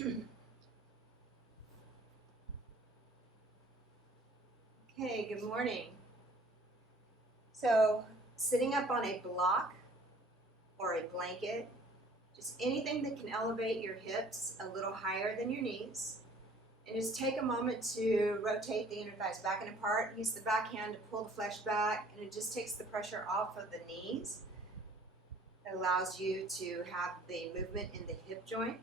Okay, good morning. So, sitting up on a block or a blanket, just anything that can elevate your hips a little higher than your knees. And just take a moment to rotate the inner thighs back and apart. Use the back hand to pull the flesh back, and it just takes the pressure off of the knees. It allows you to have the movement in the hip joint.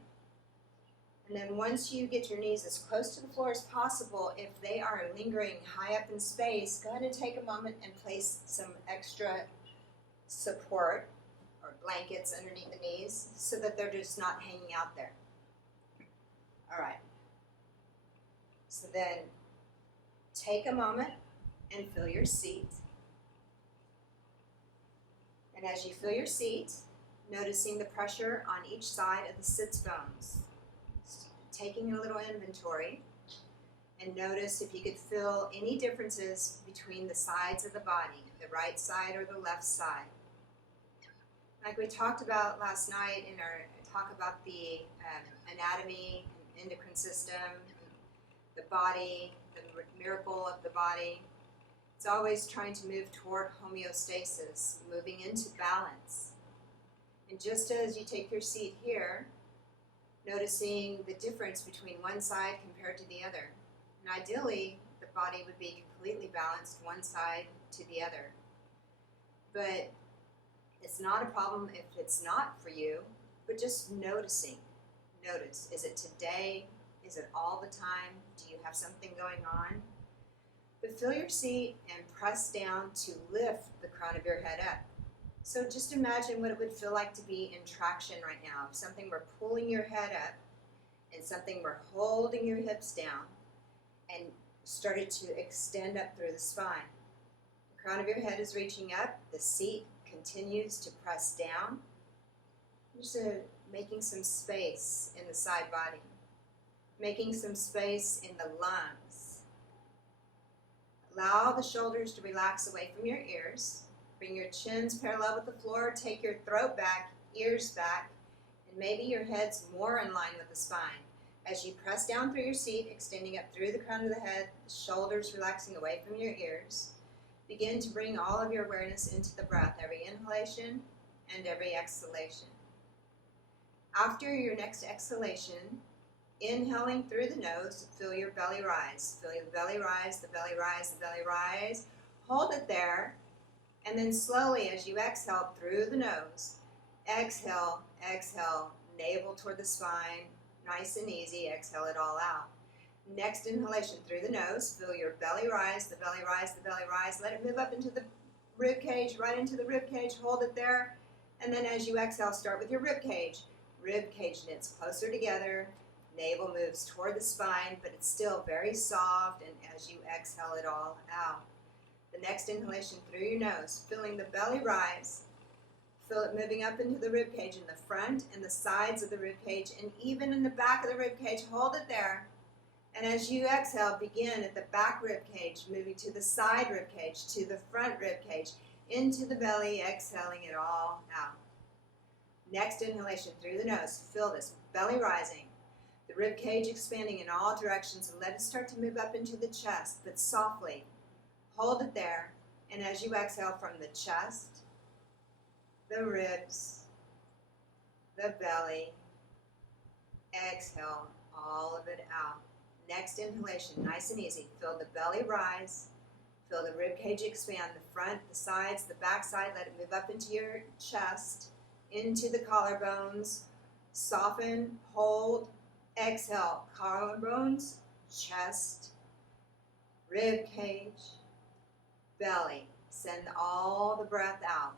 And then once you get your knees as close to the floor as possible, if they are lingering high up in space, go ahead and take a moment and place some extra support or blankets underneath the knees so that they're just not hanging out there. All right. So then take a moment and feel your seat. And as you feel your seat, noticing the pressure on each side of the sits bones. Taking a little inventory, and notice if you could feel any differences between the sides of the body, the right side or the left side. Like we talked about last night in our talk about the anatomy, endocrine system, the body, the miracle of the body. It's always trying to move toward homeostasis, moving into balance. And just as you take your seat here, noticing the difference between one side compared to the other. And ideally, the body would be completely balanced one side to the other. But it's not a problem if it's not for you, but just noticing. Notice, is it today? Is it all the time? Do you have something going on? But feel your seat and press down to lift the crown of your head up. So just imagine what it would feel like to be in traction right now. Something we're pulling your head up and something we're holding your hips down and started to extend up through the spine. The crown of your head is reaching up. The seat continues to press down. Just making some space in the side body. Making some space in the lungs. Allow the shoulders to relax away from your ears. Bring your chins parallel with the floor, take your throat back, ears back, and maybe your head's more in line with the spine. As you press down through your seat, extending up through the crown of the head, the shoulders relaxing away from your ears, begin to bring all of your awareness into the breath, every inhalation and every exhalation. After your next exhalation, inhaling through the nose, feel your belly rise. Feel the belly rise, the belly rise, the belly rise. Hold it there. And then slowly, as you exhale through the nose, exhale, exhale, navel toward the spine, nice and easy, exhale it all out. Next inhalation through the nose, feel your belly rise, the belly rise, the belly rise. Let it move up into the rib cage, right into the rib cage, hold it there. And then as you exhale, start with your rib cage. Rib cage knits closer together, navel moves toward the spine, but it's still very soft, and as you exhale it all out. The next inhalation through your nose, feeling the belly rise. Feel it moving up into the rib cage in the front and the sides of the rib cage, and even in the back of the rib cage. Hold it there. And as you exhale, begin at the back rib cage, moving to the side rib cage, to the front rib cage, into the belly, exhaling it all out. Next inhalation through the nose. Feel this belly rising, the rib cage expanding in all directions, and let it start to move up into the chest, but softly. Hold it there, and as you exhale from the chest, the ribs, the belly, exhale all of it out. Next inhalation, nice and easy. Feel the belly rise, feel the rib cage expand, the front, the sides, the back side. Let it move up into your chest, into the collarbones. Soften, hold, exhale. Collarbones, chest, rib cage, belly. Send all the breath out.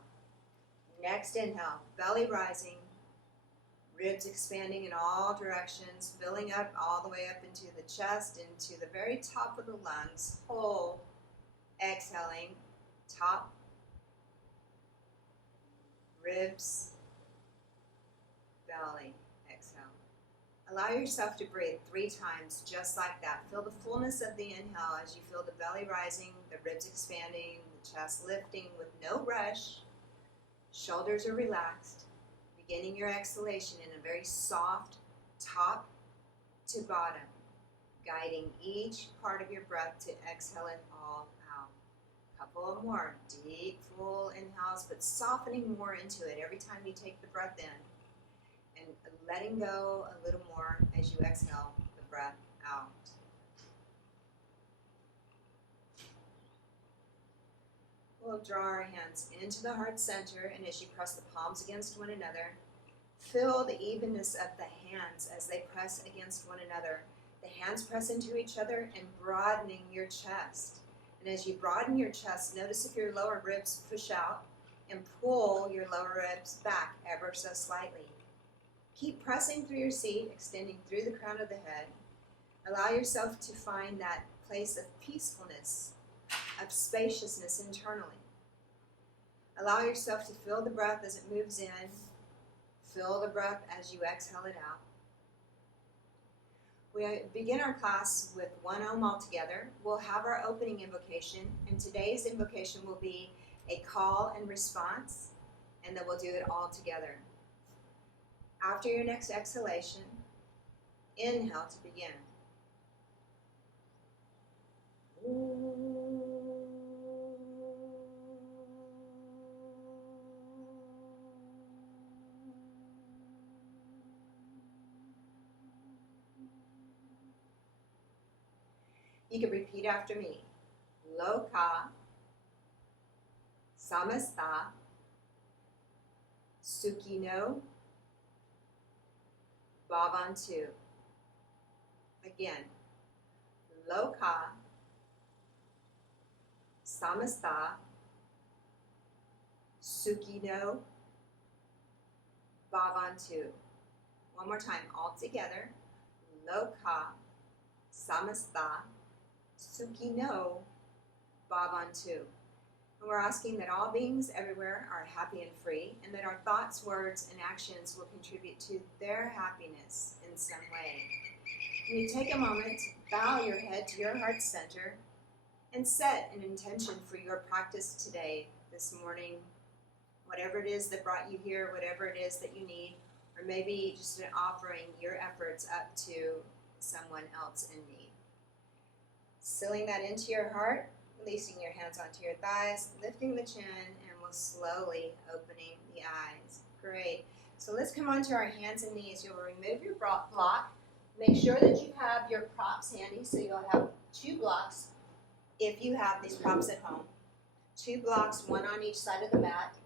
Next inhale, belly rising, ribs expanding in all directions, filling up all the way up into the chest, into the very top of the lungs. Hold, exhaling, top, ribs, belly, exhale. Allow yourself to breathe 3 times just like that. Feel the fullness of the inhale as you feel the belly rising, the ribs expanding, the chest lifting with no rush. Shoulders are relaxed. Beginning your exhalation in a very soft top, to bottom, guiding each part of your breath to exhale it all out. Couple more deep, full inhales, but softening more into it every time you take the breath in, and letting go a little more as you exhale the breath out. We'll draw our hands into the heart center, and as you press the palms against one another, feel the evenness of the hands as they press against one another. The hands press into each other and broadening your chest. And as you broaden your chest, notice if your lower ribs push out and pull your lower ribs back ever so slightly. Keep pressing through your seat, extending through the crown of the head. Allow yourself to find that place of peacefulness, of spaciousness internally. Allow yourself to feel the breath as it moves in. Feel the breath as you exhale it out. We begin our class with one Om altogether. We'll have our opening invocation, and today's invocation will be a call and response, and then we'll do it all together. After your next exhalation, inhale to begin. You can repeat after me. Loka, samasta, sukhino, bhavantu. Again. Loka, samasta, sukhino, bhavantu. One more time, all together. Loka, samasta, sukhino, bhavantu. And we're asking that all beings everywhere are happy and free, and that our thoughts, words, and actions will contribute to their happiness in some way. When you take a moment, bow your head to your heart center, and set an intention for your practice today, this morning, whatever it is that brought you here, whatever it is that you need, or maybe just offering your efforts up to someone else in need. Sealing that into your heart, releasing your hands onto your thighs, lifting the chin, and we'll slowly opening the eyes. Great. So let's come onto our hands and knees. You'll remove your block. Make sure that you have your props handy, so you'll have 2 blocks if you have these props at home. 2 blocks, one on each side of the mat.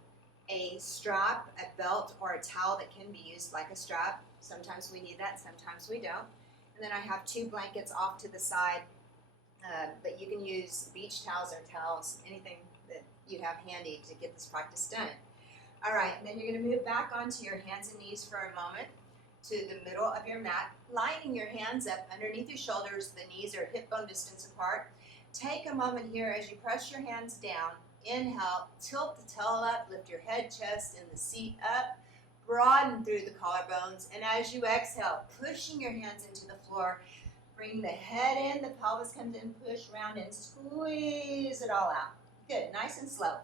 A strap, a belt, or a towel that can be used like a strap. Sometimes we need that, sometimes we don't. And then I have 2 blankets off to the side. But you can use beach towels or towels, anything that you have handy to get this practice done. All right, and then you're going to move back onto your hands and knees for a moment to the middle of your mat, lining your hands up underneath your shoulders. The knees are hip bone distance apart. Take a moment here as you press your hands down. Inhale, tilt the tail up, lift your head, chest, and the seat up. Broaden through the collarbones, and as you exhale, pushing your hands into the floor. Bring the head in, the pelvis comes in, push round and squeeze it all out. Good, nice and slow.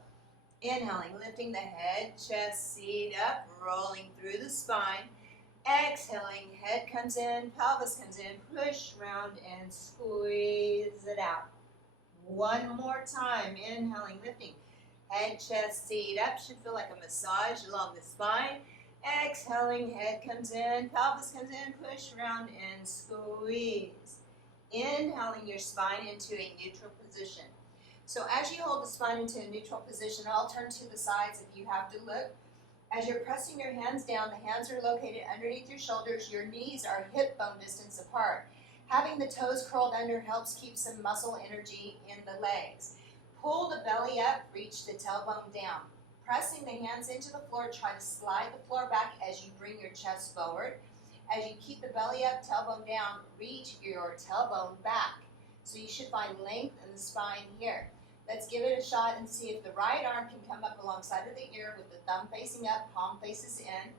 Inhaling, lifting the head, chest, seat up, rolling through the spine. Exhaling, head comes in, pelvis comes in, push round and squeeze it out. One more time, inhaling, lifting. Head, chest, seat up, should feel like a massage along the spine. Exhaling, head comes in, pelvis comes in, push around and squeeze. Inhaling your spine into a neutral position. So as you hold the spine into a neutral position, I'll turn to the sides if you have to look. As you're pressing your hands down, the hands are located underneath your shoulders. Your knees are hip bone distance apart. Having the toes curled under helps keep some muscle energy in the legs. Pull the belly up, reach the tailbone down. Pressing the hands into the floor, try to slide the floor back as you bring your chest forward. As you keep the belly up, tailbone down, reach your tailbone back. So you should find length in the spine here. Let's give it a shot and see if the right arm can come up alongside of the ear with the thumb facing up, palm faces in,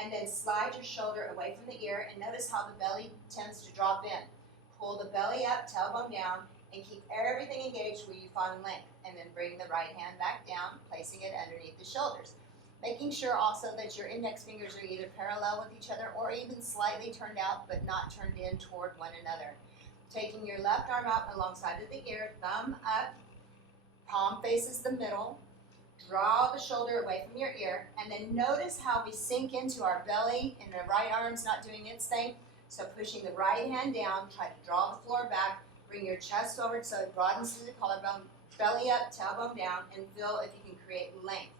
and then slide your shoulder away from the ear, and notice how the belly tends to drop in. Pull the belly up, tailbone down, and keep everything engaged where you find length. And then bring the right hand back down, placing it underneath the shoulders. Making sure also that your index fingers are either parallel with each other or even slightly turned out but not turned in toward one another. Taking your left arm out alongside of the ear, thumb up, palm faces the middle, draw the shoulder away from your ear, and then notice how we sink into our belly and the right arm's not doing its thing. So pushing the right hand down, try to draw the floor back, bring your chest forward so it broadens through the collarbone, belly up, tailbone down, and feel if you can create length.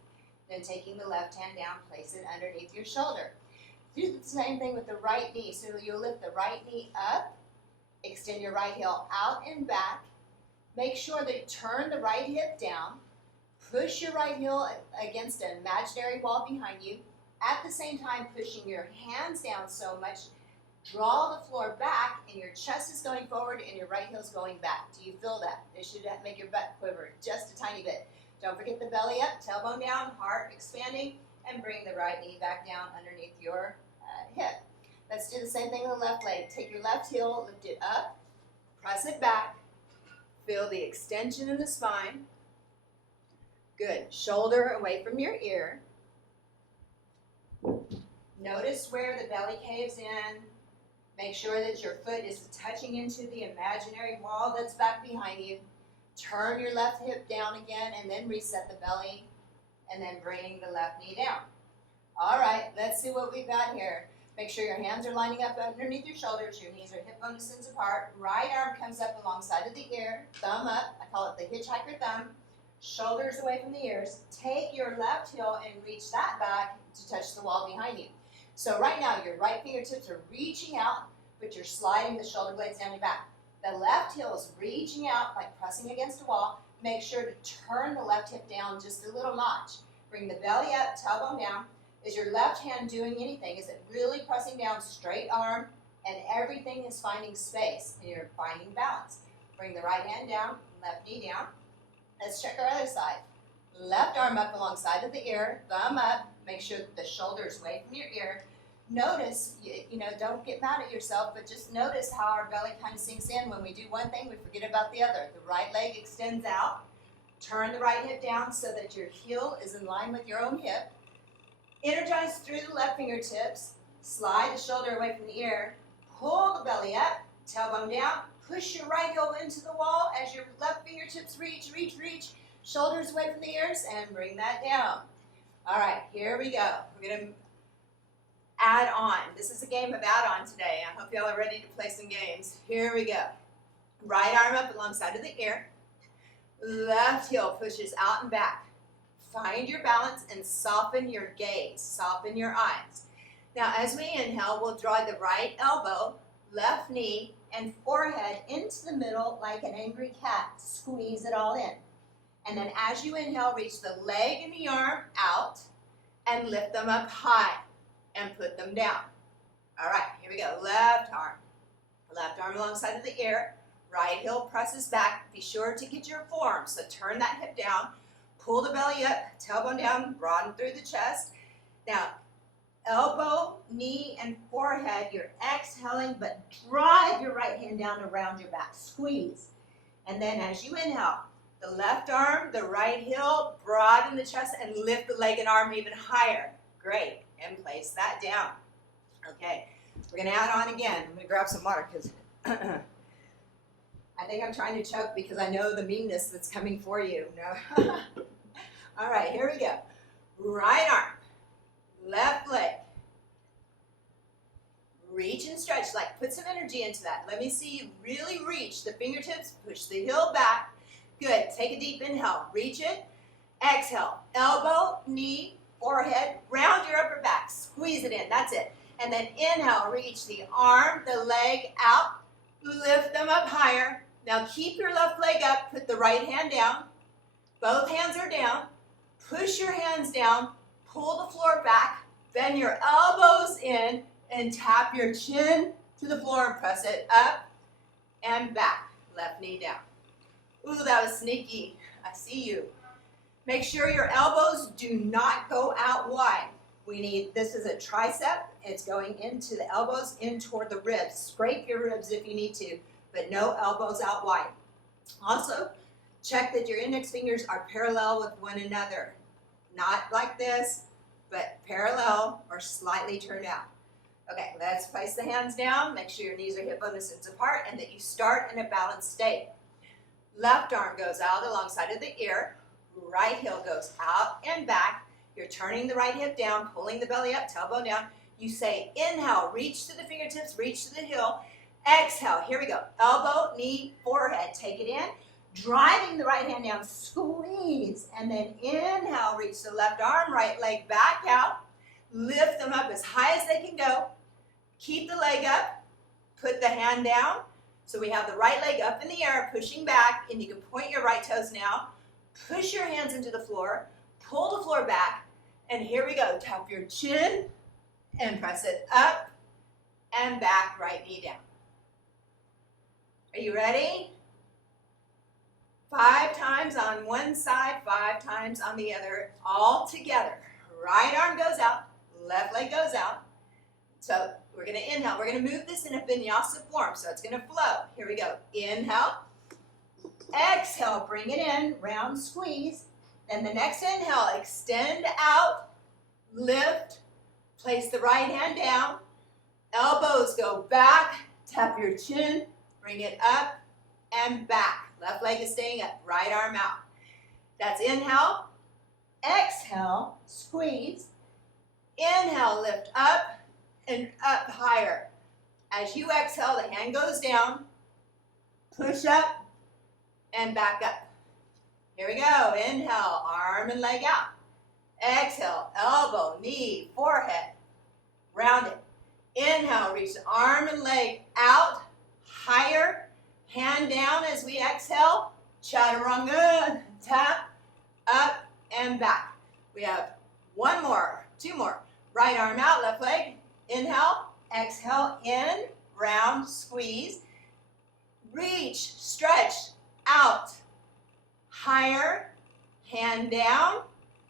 Then taking the left hand down, place it underneath your shoulder. Do the same thing with the right knee. So you'll lift the right knee up, extend your right heel out and back. Make sure that you turn the right hip down. Push your right heel against an imaginary wall behind you. At the same time, pushing your hands down so much, draw the floor back and your chest is going forward and your right heel is going back. Do you feel that? It should make your butt quiver just a tiny bit. Don't forget the belly up, tailbone down, heart expanding, and bring the right knee back down underneath your hip. Let's do the same thing with the left leg. Take your left heel, lift it up, press it back. Feel the extension in the spine. Good. Shoulder away from your ear. Notice where the belly caves in. Make sure that your foot is touching into the imaginary wall that's back behind you. Turn your left hip down again and then reset the belly and then bring the left knee down. All right, let's see what we've got here. Make sure your hands are lining up underneath your shoulders. Your knees are hip bone distance apart. Right arm comes up alongside of the ear. Thumb up. I call it the hitchhiker thumb. Shoulders away from the ears. Take your left heel and reach that back to touch the wall behind you. So right now, your right fingertips are reaching out, but you're sliding the shoulder blades down your back. The left heel is reaching out, like pressing against a wall. Make sure to turn the left hip down just a little notch. Bring the belly up, tailbone down. Is your left hand doing anything? Is it really pressing down, straight arm, and everything is finding space, and you're finding balance. Bring the right hand down, left knee down. Let's check our other side. Left arm up alongside of the ear, thumb up. Make sure that the shoulder is away from your ear. Notice, don't get mad at yourself, but just notice how our belly kind of sinks in. When we do one thing, we forget about the other. The right leg extends out. Turn the right hip down so that your heel is in line with your own hip. Energize through the left fingertips. Slide the shoulder away from the ear. Pull the belly up, tailbone down. Push your right heel into the wall as your left fingertips reach. Shoulders away from the ears and bring that down. All right, here we go. We're going to add on. This is a game of add-on today. I hope y'all are ready to play some games. Here we go. Right arm up alongside of the ear. Left heel pushes out and back. Find your balance and soften your gaze. Soften your eyes. Now, as we inhale, we'll draw the right elbow, left knee, and forehead into the middle like an angry cat. Squeeze it all in. And then as you inhale, reach the leg and the arm out and lift them up high and put them down. All right, here we go. Left arm alongside of the ear. Right heel presses back. Be sure to get your forearm. So turn that hip down. Pull the belly up, tailbone down, broaden through the chest. Now, elbow, knee, and forehead, you're exhaling, but drive your right hand down around your back. Squeeze. And then as you inhale, the left arm, the right heel, broaden the chest, and lift the leg and arm even higher. Great. And place that down. Okay. We're going to add on again. I'm going to grab some water because I think I'm trying to choke because I know the meanness that's coming for you. No. All right, here we go. Right arm, left leg. Reach and stretch, like put some energy into that. Let me see you really reach the fingertips, push the heel back. Good, take a deep inhale, reach it. Exhale, elbow, knee, forehead, round your upper back, squeeze it in, that's it. And then inhale, reach the arm, the leg out, lift them up higher. Now keep your left leg up, put the right hand down. Both hands are down. Push your hands down, pull the floor back, bend your elbows in, and tap your chin to the floor and press it up and back. Left knee down. Ooh, that was sneaky. I see you. Make sure your elbows do not go out wide. This is a tricep. It's going into the elbows, in toward the ribs. Scrape your ribs if you need to, but no elbows out wide. Also, check that your index fingers are parallel with one another. Not like this, but parallel or slightly turned out. Okay, let's place the hands down. Make sure your knees are hip distance apart and that you start in a balanced state. Left arm goes out alongside of the ear. Right heel goes out and back. You're turning the right hip down, pulling the belly up, tailbone down. You say inhale, reach to the fingertips, reach to the heel. Exhale, here we go. Elbow, knee, forehead. Take it in. Driving the right hand down, squeeze. And then inhale, reach the left arm, right leg back out. Lift them up as high as they can go. Keep the leg up. Put the hand down. So we have the right leg up in the air, pushing back, and you can point your right toes now. Push your hands into the floor. Pull the floor back. And here we go. Tap your chin and press it up and back, right knee down. Are you ready? 5 times on one side, 5 times on the other, all together. Right arm goes out, left leg goes out. So we're going to inhale. We're going to move this in a vinyasa form, so it's going to flow. Here we go. Inhale. Exhale, bring it in, round squeeze. Then the next inhale, extend out, lift, place the right hand down. Elbows go back, tap your chin, bring it up and back. Left leg is staying up, right arm out. That's inhale. Exhale, squeeze. Inhale, lift up and up higher. As you exhale, the hand goes down. Push up and back up. Here we go. Inhale, arm and leg out. Exhale, elbow, knee, forehead. Round it. Inhale, reach the arm and leg out, higher. Hand down as we exhale. Chaturanga, tap, up and back. We have 1 more, 2 more. Right arm out, left leg. Inhale, exhale, in, round, squeeze. Reach, stretch, out, higher, hand down,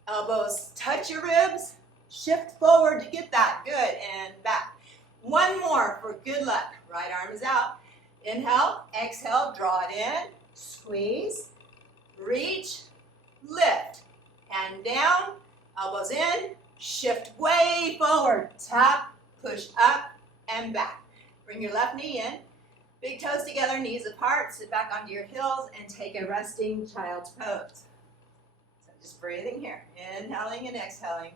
elbows touch your ribs, shift forward to get that, good, and back. 1 more for good luck. Right arm is out. Inhale, exhale, draw it in, squeeze, reach, lift, hand down, elbows in, shift way forward, tap, push up and back. Bring your left knee in, big toes together, knees apart, sit back onto your heels and take a resting child's pose. So just breathing here, inhaling and exhaling.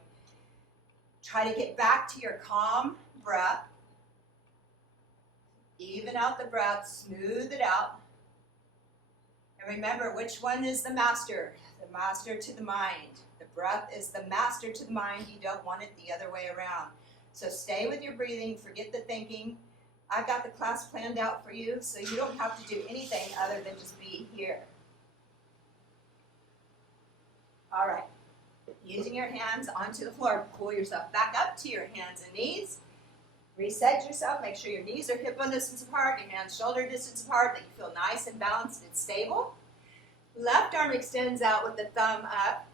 Try to get back to your calm breath. Even out the breath, smooth it out. And remember, which one is the master? The master to the mind. The breath is the master to the mind. You don't want it the other way around. So stay with your breathing, forget the thinking. I've got the class planned out for you, so you don't have to do anything other than just be here. All right. Using your hands onto the floor, pull yourself back up to your hands and knees. Reset yourself, make sure your knees are hip distance apart, your hands shoulder distance apart, that you feel nice and balanced and stable. Left arm extends out with the thumb up.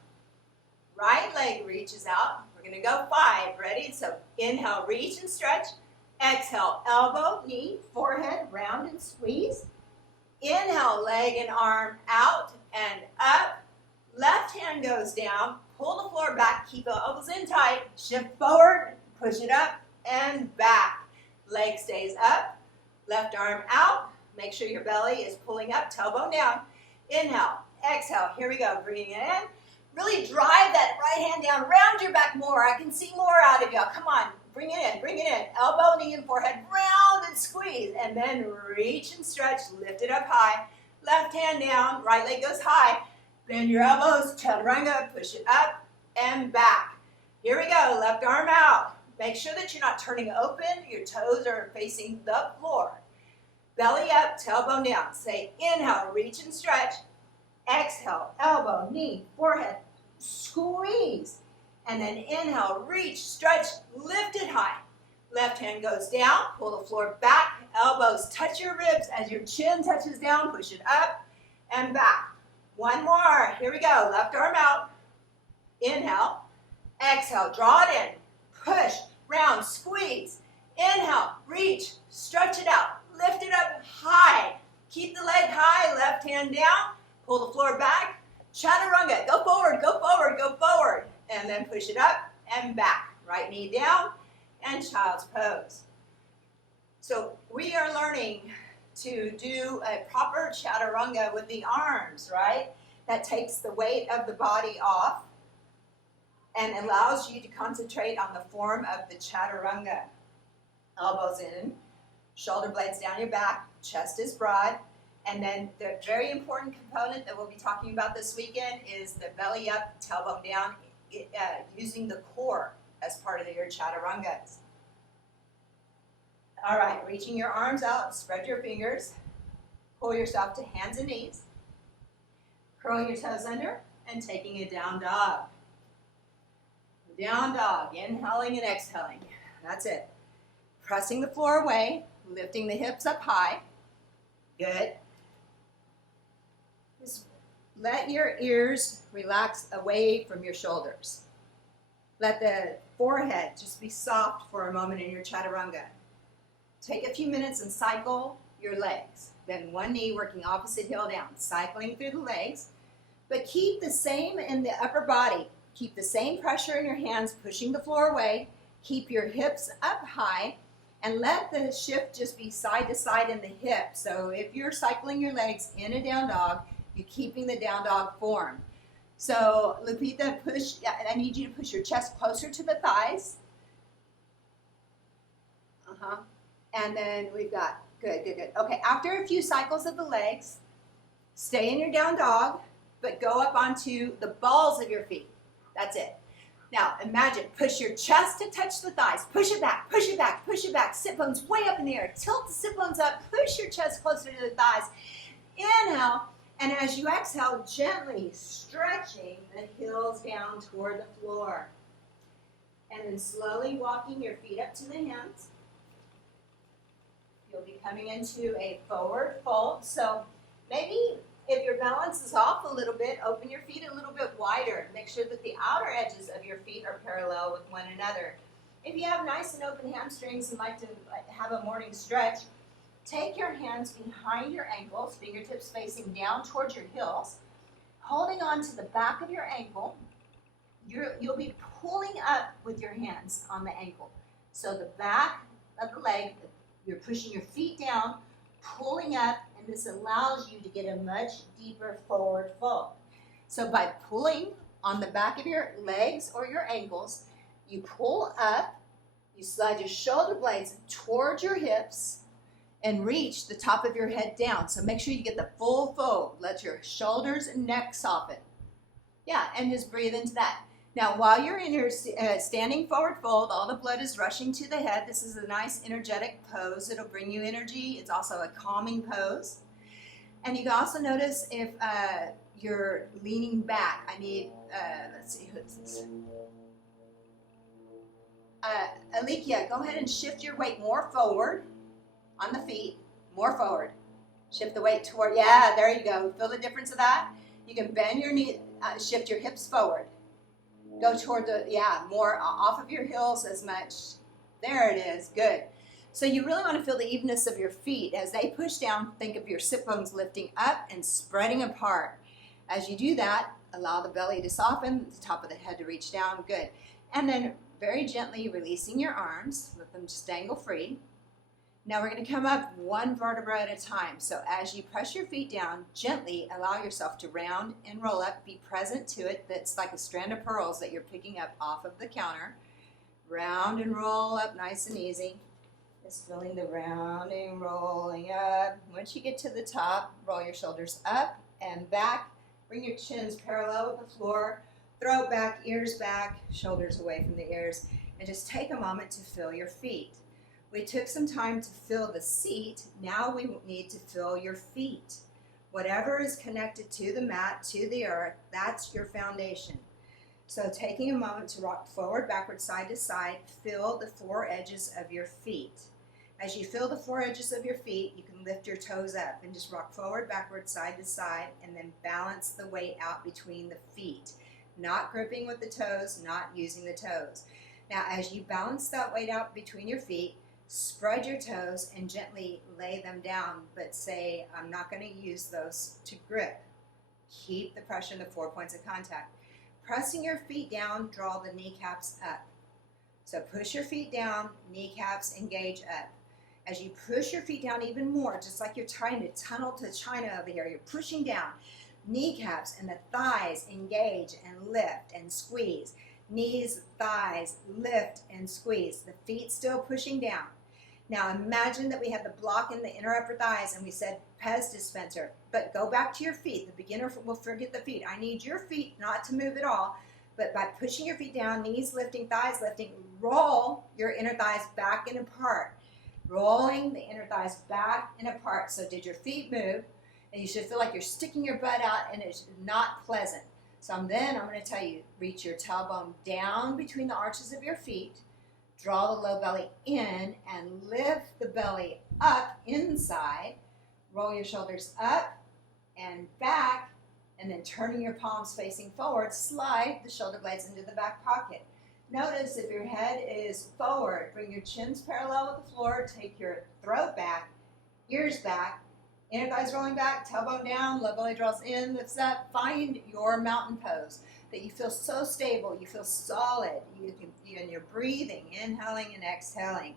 Right leg reaches out. We're going to go 5. Ready? So inhale, reach and stretch. Exhale, elbow, knee, forehead, round and squeeze. Inhale, leg and arm out and up. Left hand goes down. Pull the floor back. Keep the elbows in tight. Shift forward. Push it up and back. Leg stays up. Left arm out. Make sure your belly is pulling up. Tailbone down. Inhale. Exhale. Here we go. Bringing it in. Really drive that right hand down. Round your back more. I can see more out of you. Come on. Bring it in. Bring it in. Elbow, knee, and forehead. Round and squeeze. And then reach and stretch. Lift it up high. Left hand down. Right leg goes high. Bend your elbows. Chaturanga. Push it up and back. Here we go. Left arm out. Make sure that you're not turning open. Your toes are facing the floor. Belly up. Tailbone down. Say inhale. Reach and stretch. Exhale. Elbow, knee, forehead. Squeeze. And then inhale, reach, stretch, lift it high. Left hand goes down, pull the floor back, elbows touch your ribs as your chin touches down, push it up and back. 1 more, here we go, left arm out. Inhale, exhale, draw it in, push, round, squeeze. Inhale, reach, stretch it out, lift it up high. Keep the leg high, left hand down, pull the floor back. Chaturanga, go forward, go forward, go forward. And then push it up and back. and child's pose. So we are learning to do a proper chaturanga with the arms, right? That takes the weight of the body off and allows you to concentrate on the form of the chaturanga. Elbows in, shoulder blades down your back, chest is broad, and then the very important component that we'll be talking about this weekend is the belly up, tailbone down, using the core as part of your chaturangas. All right, reaching your arms out, spread your fingers, pull yourself to hands and knees, curling your toes under, and taking a down dog. Down dog, inhaling and exhaling. That's it. Pressing the floor away, lifting the hips up high. Good. Just let your ears relax away from your shoulders. Let the forehead just be soft for a moment in your chaturanga. Take a few minutes and cycle your legs. Then one knee working opposite heel down, cycling through the legs. But keep the same in the upper body. Keep the same pressure in your hands, pushing the floor away. Keep your hips up high, and let the shift just be side to side in the hips. So if you're cycling your legs in a down dog, you're keeping the down dog form. So Lupita, I need you to push your chest closer to the thighs. And then we've got, good. Okay, after a few cycles of the legs, stay in your down dog, but go up onto the balls of your feet. That's it. Now, imagine, push your chest to touch the thighs. Push it back, push it back, push it back. Sit bones way up in the air. Tilt the sit bones up. Push your chest closer to the thighs. Inhale, and as you exhale, gently stretching the heels down toward the floor. And then slowly walking your feet up to the hands. You'll be coming into a forward fold. So maybe if your balance is off a little bit, open your feet a little bit wider. Make sure that the outer edges of your feet are parallel with one another. If you have nice and open hamstrings and like to have a morning stretch, take your hands behind your ankles, fingertips facing down towards your heels, holding on to the back of your ankle. You'll be pulling up with your hands on the ankle. So the back of the leg, you're pushing your feet down, pulling up, and this allows you to get a much deeper forward fold. So by pulling on the back of your legs or your ankles, you pull up, you slide your shoulder blades towards your hips, and reach the top of your head down. So make sure you get the full fold. Let your shoulders and neck soften. Yeah, and just breathe into that. Now, while you're in your standing forward fold, all the blood is rushing to the head. This is a nice energetic pose. It'll bring you energy. It's also a calming pose. And you can also notice if you're leaning back. I need, let's see, who's this? Alikia, go ahead and shift your weight more forward on the feet, more forward. Shift the weight toward, yeah, there you go. Feel the difference of that? You can bend your knee, shift your hips forward. Go toward the, more off of your heels as much. There it is, good. So you really want to feel the evenness of your feet. As they push down, think of your sit bones lifting up and spreading apart. As you do that, allow the belly to soften, the top of the head to reach down, good. And then very gently releasing your arms, let them just dangle free. Now we're going to come up one vertebra at a time. So as you press your feet down, gently allow yourself to round and roll up. Be present to it. That's like a strand of pearls that you're picking up off of the counter. Round and roll up nice and easy. Just feeling the rounding, rolling up. Once you get to the top, roll your shoulders up and back. Bring your chins parallel with the floor. Throat back, ears back, shoulders away from the ears. And just take a moment to feel your feet. We took some time to fill the seat. Now we need to fill your feet. Whatever is connected to the mat, to the earth, that's your foundation. So taking a moment to rock forward, backward, side to side, feel the four edges of your feet. As you feel the four edges of your feet, you can lift your toes up and just rock forward, backward, side to side, and then balance the weight out between the feet. Not gripping with the toes, not using the toes. Now as you balance that weight out between your feet, spread your toes and gently lay them down, but say, I'm not going to use those to grip. Keep the pressure in the 4 points of contact. Pressing your feet down, draw the kneecaps up. So push your feet down, kneecaps engage up. As you push your feet down even more, just like you're trying to tunnel to China over here, you're pushing down. Kneecaps and the thighs engage and lift and squeeze. Knees, thighs, lift and squeeze. The feet still pushing down. Now imagine that we have the block in the inner upper thighs and we said Pez dispenser, but go back to your feet. The beginner will forget the feet. I need your feet not to move at all, but by pushing your feet down, knees lifting, thighs lifting, roll your inner thighs back and apart. Rolling the inner thighs back and apart. So did your feet move? And you should feel like you're sticking your butt out and it's not pleasant. So then I'm going to tell you, reach your tailbone down between the arches of your feet. Draw the low belly in and lift the belly up inside. Roll your shoulders up and back, and then turning your palms facing forward, slide the shoulder blades into the back pocket. Notice if your head is forward, bring your chins parallel with the floor, take your throat back, ears back, inner thighs rolling back, tailbone down, low belly draws in, lifts up. Find your mountain pose that you feel so stable, you feel solid, and you're breathing, inhaling and exhaling.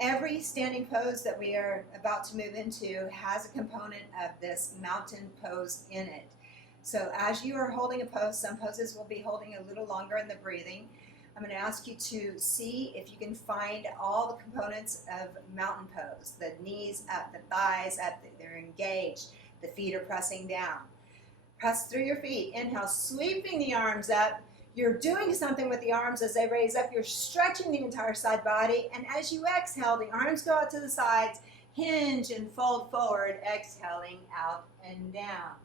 Every standing pose that we are about to move into has a component of this mountain pose in it. So as you are holding a pose, some poses will be holding a little longer in the breathing. I'm going to ask you to see if you can find all the components of mountain pose. The knees up, the thighs up, they're engaged, the feet are pressing down. Press through your feet. Inhale, sweeping the arms up. You're doing something with the arms as they raise up. You're stretching the entire side body. And as you exhale, the arms go out to the sides, hinge and fold forward, exhaling out and down.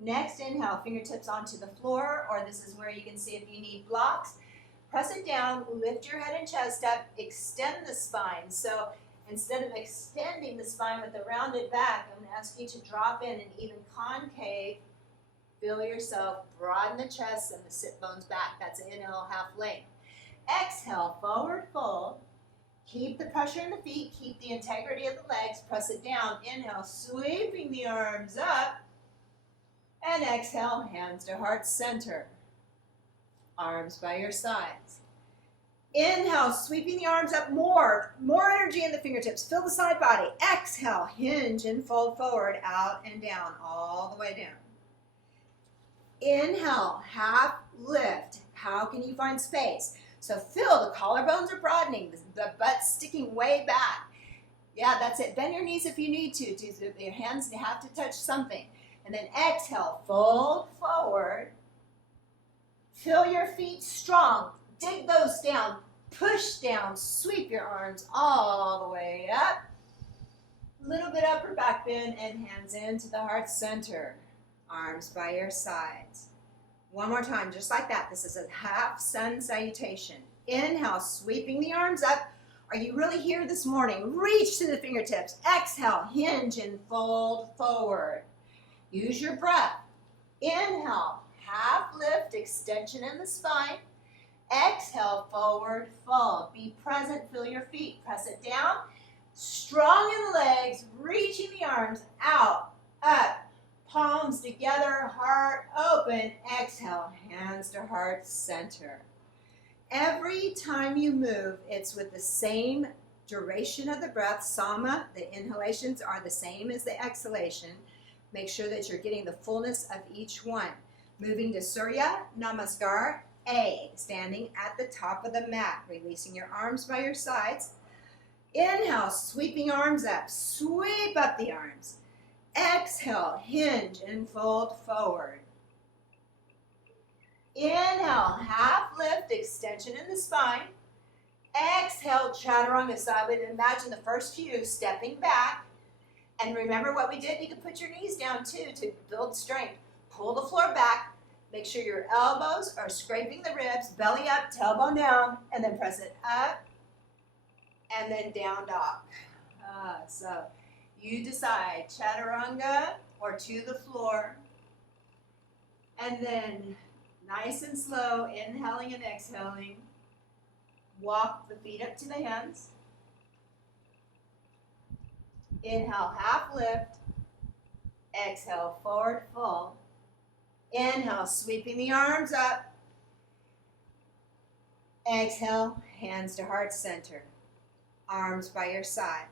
Next, inhale, fingertips onto the floor, or this is where you can see if you need blocks. Press it down, lift your head and chest up, extend the spine. So instead of extending the spine with a rounded back, I'm going to ask you to drop in and even concave. Feel yourself broaden the chest and the sit bones back. That's an inhale, half length. Exhale, forward fold. Keep the pressure in the feet. Keep the integrity of the legs. Press it down. Inhale, sweeping the arms up. And exhale, hands to heart center. Arms by your sides. Inhale, sweeping the arms up more energy in the fingertips. Fill the side body. Exhale, hinge and fold forward, out and down, all the way down. Inhale, half lift. How can you find space? So feel the collarbones are broadening, the butt's sticking way back. Yeah, that's it. Bend your knees if you need to. Your hands have to touch something. And then exhale, fold forward. Feel your feet strong. Dig those down. Push down. Sweep your arms all the way up. A little bit upper back bend and hands into the heart center. Arms by your sides. One more time, just like that. This is a half sun salutation. Inhale, sweeping the arms up. Are you really here this morning? Reach to the fingertips. Exhale, hinge and fold forward. Use your breath. Inhale, half lift, extension in the spine. Exhale, forward fold. Be present, feel your feet. Press it down. Strong in the legs, reaching the arms out, up. Palms together, heart open. Exhale, hands to heart center. Every time you move, it's with the same duration of the breath. Sama, the inhalations are the same as the exhalation. Make sure that you're getting the fullness of each one. Moving to Surya Namaskar A, standing at the top of the mat, releasing your arms by your sides. Inhale, sweeping arms up. Sweep up the arms. Exhale, hinge and fold forward. Inhale, half lift, extension in the spine. Exhale, Chaturanga. So I would imagine the first few stepping back. And remember what we did? You can put your knees down too to build strength. Pull the floor back. Make sure your elbows are scraping the ribs, belly up, tailbone down, and then press it up and then down dog. So you decide, Chaturanga or to the floor. And then nice and slow, inhaling and exhaling. Walk the feet up to the hands. Inhale, half lift. Exhale, forward fold. Inhale, sweeping the arms up. Exhale, hands to heart center. Arms by your side.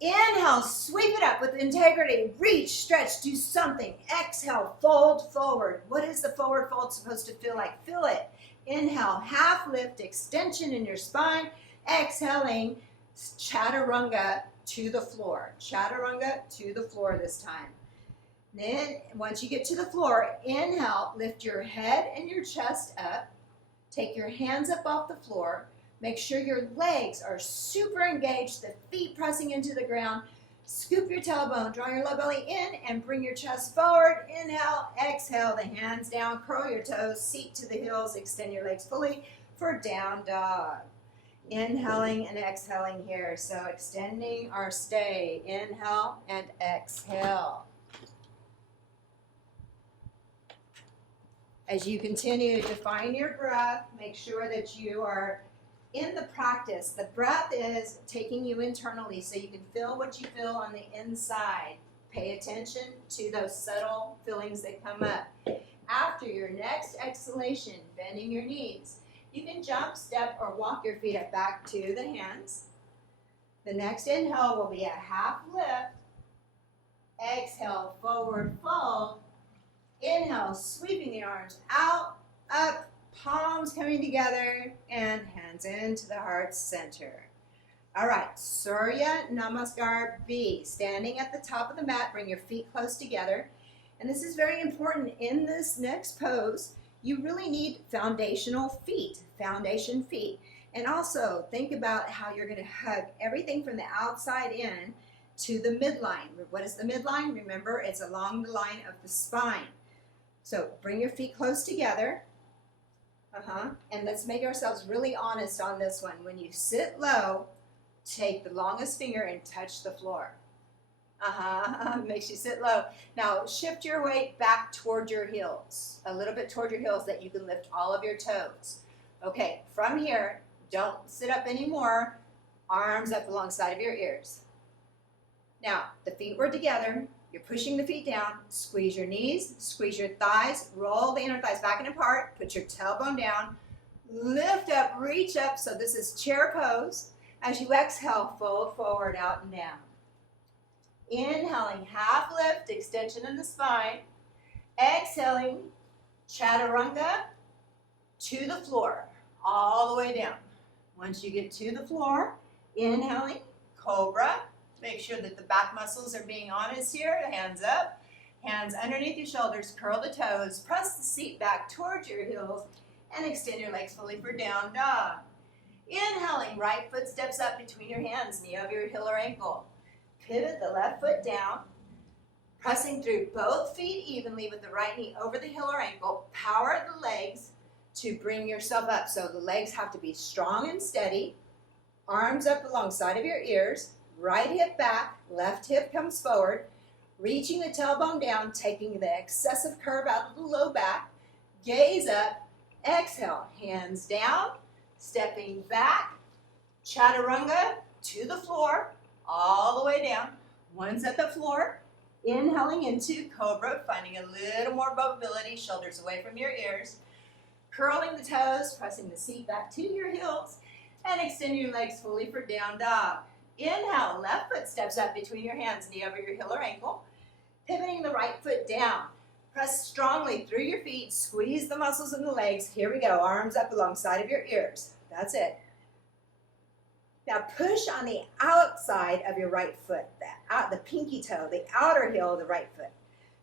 Inhale, sweep it up with integrity. Reach, stretch, do something. Exhale, fold forward. What is the forward fold supposed to feel like? Feel it. Inhale, half lift, extension in your spine. Exhaling, chaturanga to the floor. Chaturanga to the floor this time. Then, once you get to the floor, inhale, lift your head and your chest up. Take your hands up off the floor. Make sure your legs are super engaged, the feet pressing into the ground. Scoop your tailbone, draw your low belly in, and bring your chest forward. Inhale, exhale, the hands down, curl your toes, seat to the heels, extend your legs fully for down dog. Inhaling and exhaling here. So extending our stay. Inhale and exhale. As you continue to find your breath, make sure that you are in the practice. The breath is taking you internally so you can feel what you feel on the inside. Pay attention to those subtle feelings that come up. After your next exhalation, bending your knees, you can jump, step, or walk your feet up back to the hands. The next inhale will be a half lift. Exhale, forward fold. Inhale, sweeping the arms out, up, palms coming together, and hands into the heart center. All right, Surya Namaskar B. Standing at the top of the mat, bring your feet close together. And this is very important. In this next pose, you really need foundation feet. And also think about how you're going to hug everything from the outside in to the midline. What is the midline? Remember, it's along the line of the spine. So bring your feet close together. And let's make ourselves really honest on this one. When you sit low, take the longest finger and touch the floor. Makes you sit low. Now shift your weight back toward your heels, a little bit toward your heels that you can lift all of your toes. Okay, from here, don't sit up anymore. Arms up alongside of your ears. Now, the feet were together. You're pushing the feet down. Squeeze your knees, squeeze your thighs, roll the inner thighs back and apart. Put your tailbone down. Lift up, reach up. So this is chair pose. As you exhale, fold forward, out and down. Inhaling, half lift, extension in the spine. Exhaling, chaturanga to the floor, all the way down. Once you get to the floor, inhaling, cobra. Make sure that the back muscles are being honest here. Hands up, hands underneath your shoulders, curl the toes, press the seat back towards your heels, and extend your legs fully for down dog. Inhaling, right foot steps up between your hands, knee over your heel or ankle. Pivot the left foot down, pressing through both feet evenly with the right knee over the heel or ankle. Power the legs to bring yourself up. So the legs have to be strong and steady. Arms up alongside of your ears. Right hip back, left hip comes forward, reaching the tailbone down, taking the excessive curve out of the low back, gaze up, exhale, hands down, stepping back, chaturanga to the floor, all the way down. Once at the floor, inhaling into cobra, finding a little more mobility, shoulders away from your ears, curling the toes, pressing the seat back to your heels, and extend your legs fully for down dog. Inhale, left foot steps up between your hands, knee over your heel or ankle. Pivoting the right foot down. Press strongly through your feet, squeeze the muscles in the legs. Here we go, arms up alongside of your ears. That's it. Now push on the outside of your right foot, the pinky toe, the outer heel of the right foot.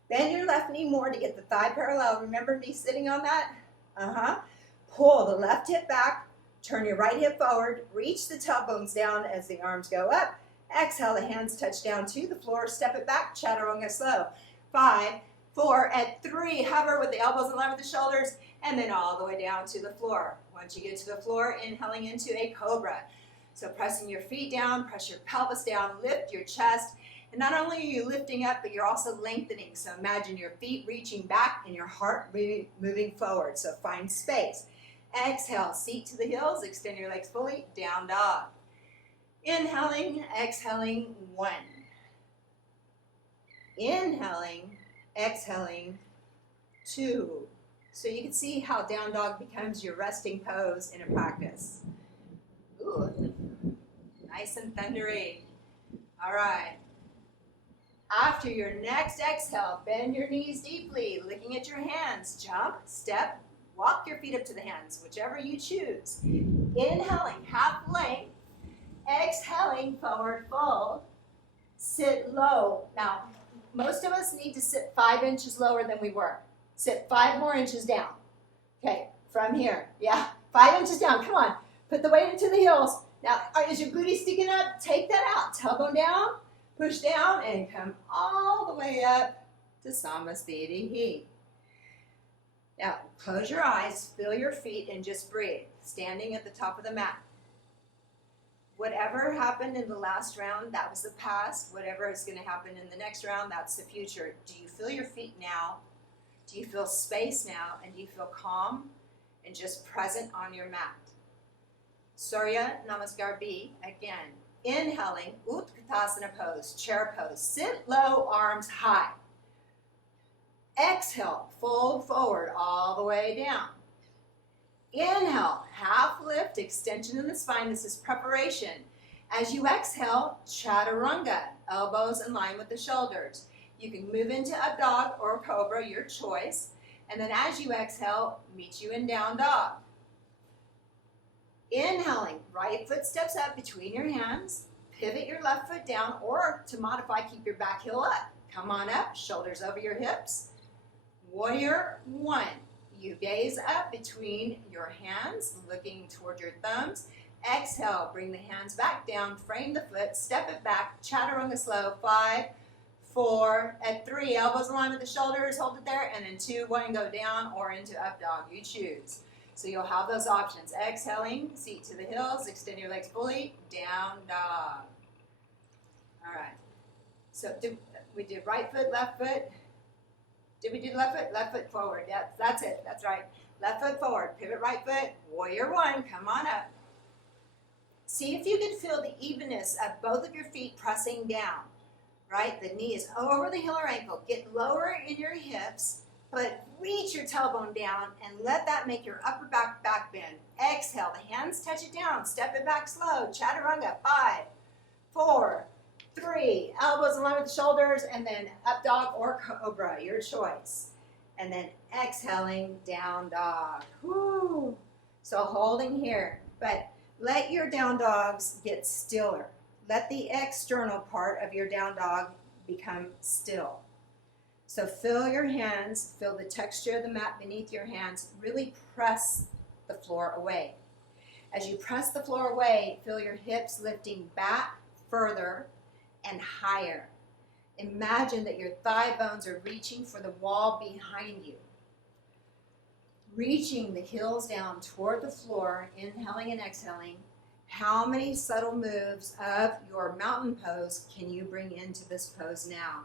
Bend your left knee more to get the thigh parallel. Remember me sitting on that? Pull the left hip back. Turn your right hip forward, reach the tailbones down as the arms go up. Exhale, the hands touch down to the floor. Step it back, chaturanga slow. 5, 4, at 3, hover with the elbows in line with the shoulders, and then all the way down to the floor. Once you get to the floor, inhaling into a cobra. So pressing your feet down, press your pelvis down, lift your chest. And not only are you lifting up, but you're also lengthening. So imagine your feet reaching back and your heart moving forward. So find space. Exhale, seat to the heels, extend your legs fully, down dog. Inhaling, exhaling, 1. Inhaling, exhaling, 2. So you can see how down dog becomes your resting pose in a practice. Ooh, nice and thundery. All right. After your next exhale, bend your knees deeply, looking at your hands. Jump, step, walk your feet up to the hands, whichever you choose. Inhaling, half length. Exhaling, forward fold. Sit low. Now, most of us need to sit 5 inches lower than we were. Sit 5 more inches down. Okay, from here. Yeah, 5 inches down. Come on. Put the weight into the heels. Now, is your booty sticking up? Take that out. Tailbone down, push down, and come all the way up to Samasthiti. Now, close your eyes, feel your feet, and just breathe. Standing at the top of the mat. Whatever happened in the last round, that was the past. Whatever is going to happen in the next round, that's the future. Do you feel your feet now? Do you feel space now? And do you feel calm and just present on your mat? Surya Namaskar B, again. Inhaling, Utkatasana pose, chair pose. Sit low, arms high. Exhale, fold forward all the way down. Inhale, half lift, extension in the spine. This is preparation. As you exhale, Chaturanga, elbows in line with the shoulders. You can move into up dog or Cobra, your choice. And then as you exhale, meet you in down dog. Inhaling, right foot steps up between your hands. Pivot your left foot down, or to modify, keep your back heel up. Come on up, shoulders over your hips. Warrior one. You gaze up between your hands, looking toward your thumbs. Exhale, bring the hands back down, frame the foot, step it back, Chaturanga slow, 5, 4, at 3, elbows in line with the shoulders, hold it there, and then 2, 1, go down or into up dog, you choose. So you'll have those options. Exhaling, seat to the heels, extend your legs fully, down dog. All right, so we did right foot, left foot. Did we do left foot? Left foot forward. Yeah, that's it. That's right. Left foot forward. Pivot right foot. Warrior one. Come on up. See if you can feel the evenness of both of your feet pressing down. Right? The knee is over the heel or ankle. Get lower in your hips, but reach your tailbone down and let that make your upper back bend. Exhale. The hands touch it down. Step it back slow. Chaturanga. 5, 4, 3, elbows in line with the shoulders, and then up dog or Cobra, your choice. And then exhaling, down dog. Woo. So holding here, but let your down dogs get stiller. Let the external part of your down dog become still. So feel your hands, feel the texture of the mat beneath your hands. Really press the floor away. As you press the floor away, feel your hips lifting back further and higher. Imagine that your thigh bones are reaching for the wall behind you. Reaching the heels down toward the floor, inhaling and exhaling. How many subtle moves of your mountain pose can you bring into this pose now?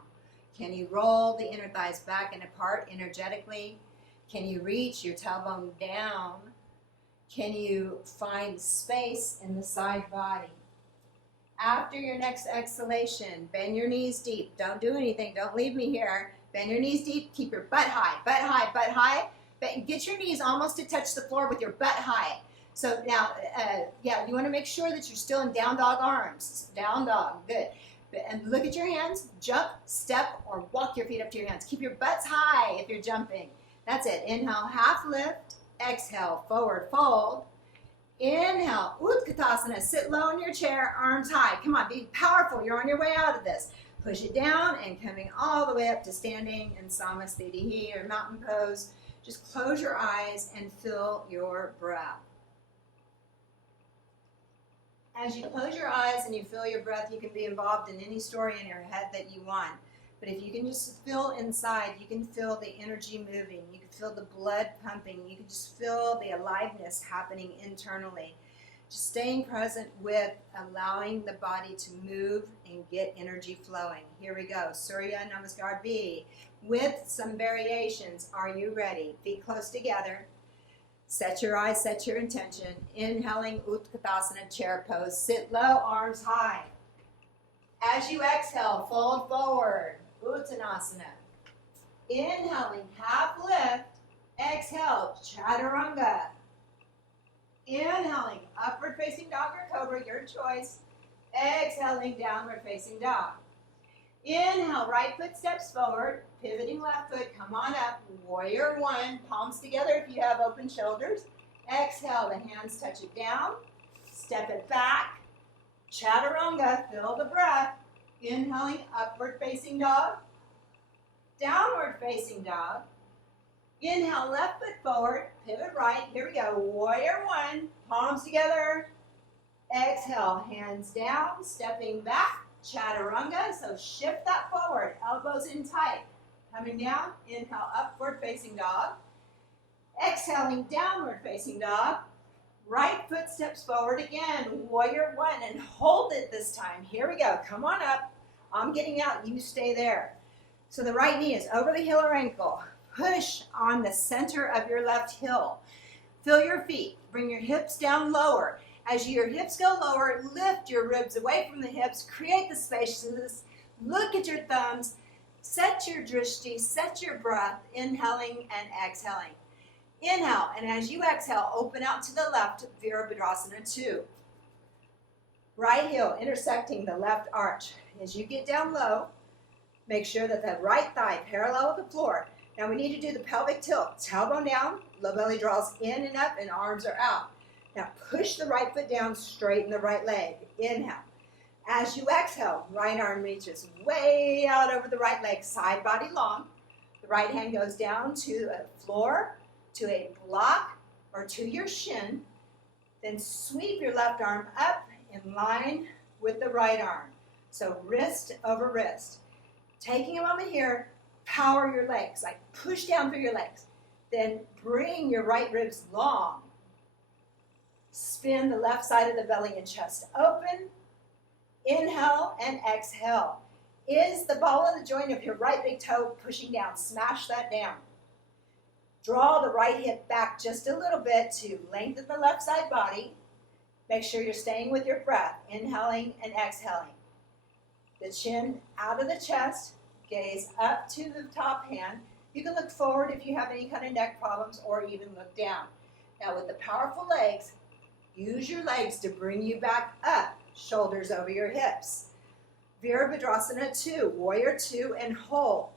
Can you roll the inner thighs back and apart energetically? Can you reach your tailbone down? Can you find space in the side body? After your next exhalation, bend your knees deep. Don't do anything. Don't leave me here. Bend your knees deep. Keep your butt high, butt high, butt high. Get your knees almost to touch the floor with your butt high. So now, you want to make sure that you're still in down dog arms. Down dog, good. And look at your hands. Jump, step, or walk your feet up to your hands. Keep your butts high if you're jumping. That's it. Inhale, half lift. Exhale, forward fold. Inhale, Utkatasana, sit low in your chair, arms high. Come on, be powerful. You're on your way out of this. Push it down and coming all the way up to standing in Samasthiti or mountain pose. Just close your eyes and feel your breath. As you close your eyes and you feel your breath, you can be involved in any story in your head that you want. But if you can just feel inside, you can feel the energy moving. You can feel the blood pumping. You can just feel the aliveness happening internally. Just staying present with allowing the body to move and get energy flowing. Here we go. Surya Namaskar B. With some variations. Are you ready? Feet close together. Set your eyes, set your intention. Inhaling Utkatasana, chair pose. Sit low, arms high. As you exhale, fold forward. Uttanasana. Inhaling, half lift. Exhale, Chaturanga. Inhaling, upward facing dog or cobra, your choice. Exhaling, downward facing dog. Inhale, right foot steps forward, pivoting left foot, come on up. Warrior one, palms together if you have open shoulders. Exhale, the hands touch it down. Step it back. Chaturanga, feel the breath. Inhaling, upward facing dog. Downward facing dog. Inhale, left foot forward, pivot right. Here we go, warrior one, palms together. Exhale, hands down, stepping back. Chaturanga, so shift that forward, elbows in tight. Coming down, inhale, upward facing dog. Exhaling, downward facing dog. Right foot steps forward again, warrior one, and hold it this time. Here we go, come on up. I'm getting out, you stay there. So the right knee is over the heel or ankle. Push on the center of your left heel. Feel your feet, bring your hips down lower. As your hips go lower, lift your ribs away from the hips, create the spaciousness, look at your thumbs, set your drishti, set your breath, inhaling and exhaling. Inhale, and as you exhale, open out to the left, Virabhadrasana 2. Right heel intersecting the left arch. As you get down low, make sure that the right thigh parallel with the floor. Now we need to do the pelvic tilt. Tailbone down, low belly draws in and up, and arms are out. Now push the right foot down, straighten the right leg. Inhale. As you exhale, right arm reaches way out over the right leg, side body long. The right hand goes down to a floor, to a block, or to your shin. Then sweep your left arm up in line with the right arm. So wrist over wrist. Taking a moment here, power your legs, like push down through your legs. Then bring your right ribs long. Spin the left side of the belly and chest open. Inhale and exhale. Is the ball of the joint of your right big toe pushing down? Smash that down. Draw the right hip back just a little bit to lengthen the left side body. Make sure you're staying with your breath, inhaling and exhaling. The chin out of the chest, gaze up to the top hand. You can look forward if you have any kind of neck problems or even look down. Now with the powerful legs, use your legs to bring you back up, shoulders over your hips. Virabhadrasana 2, warrior 2, and hold.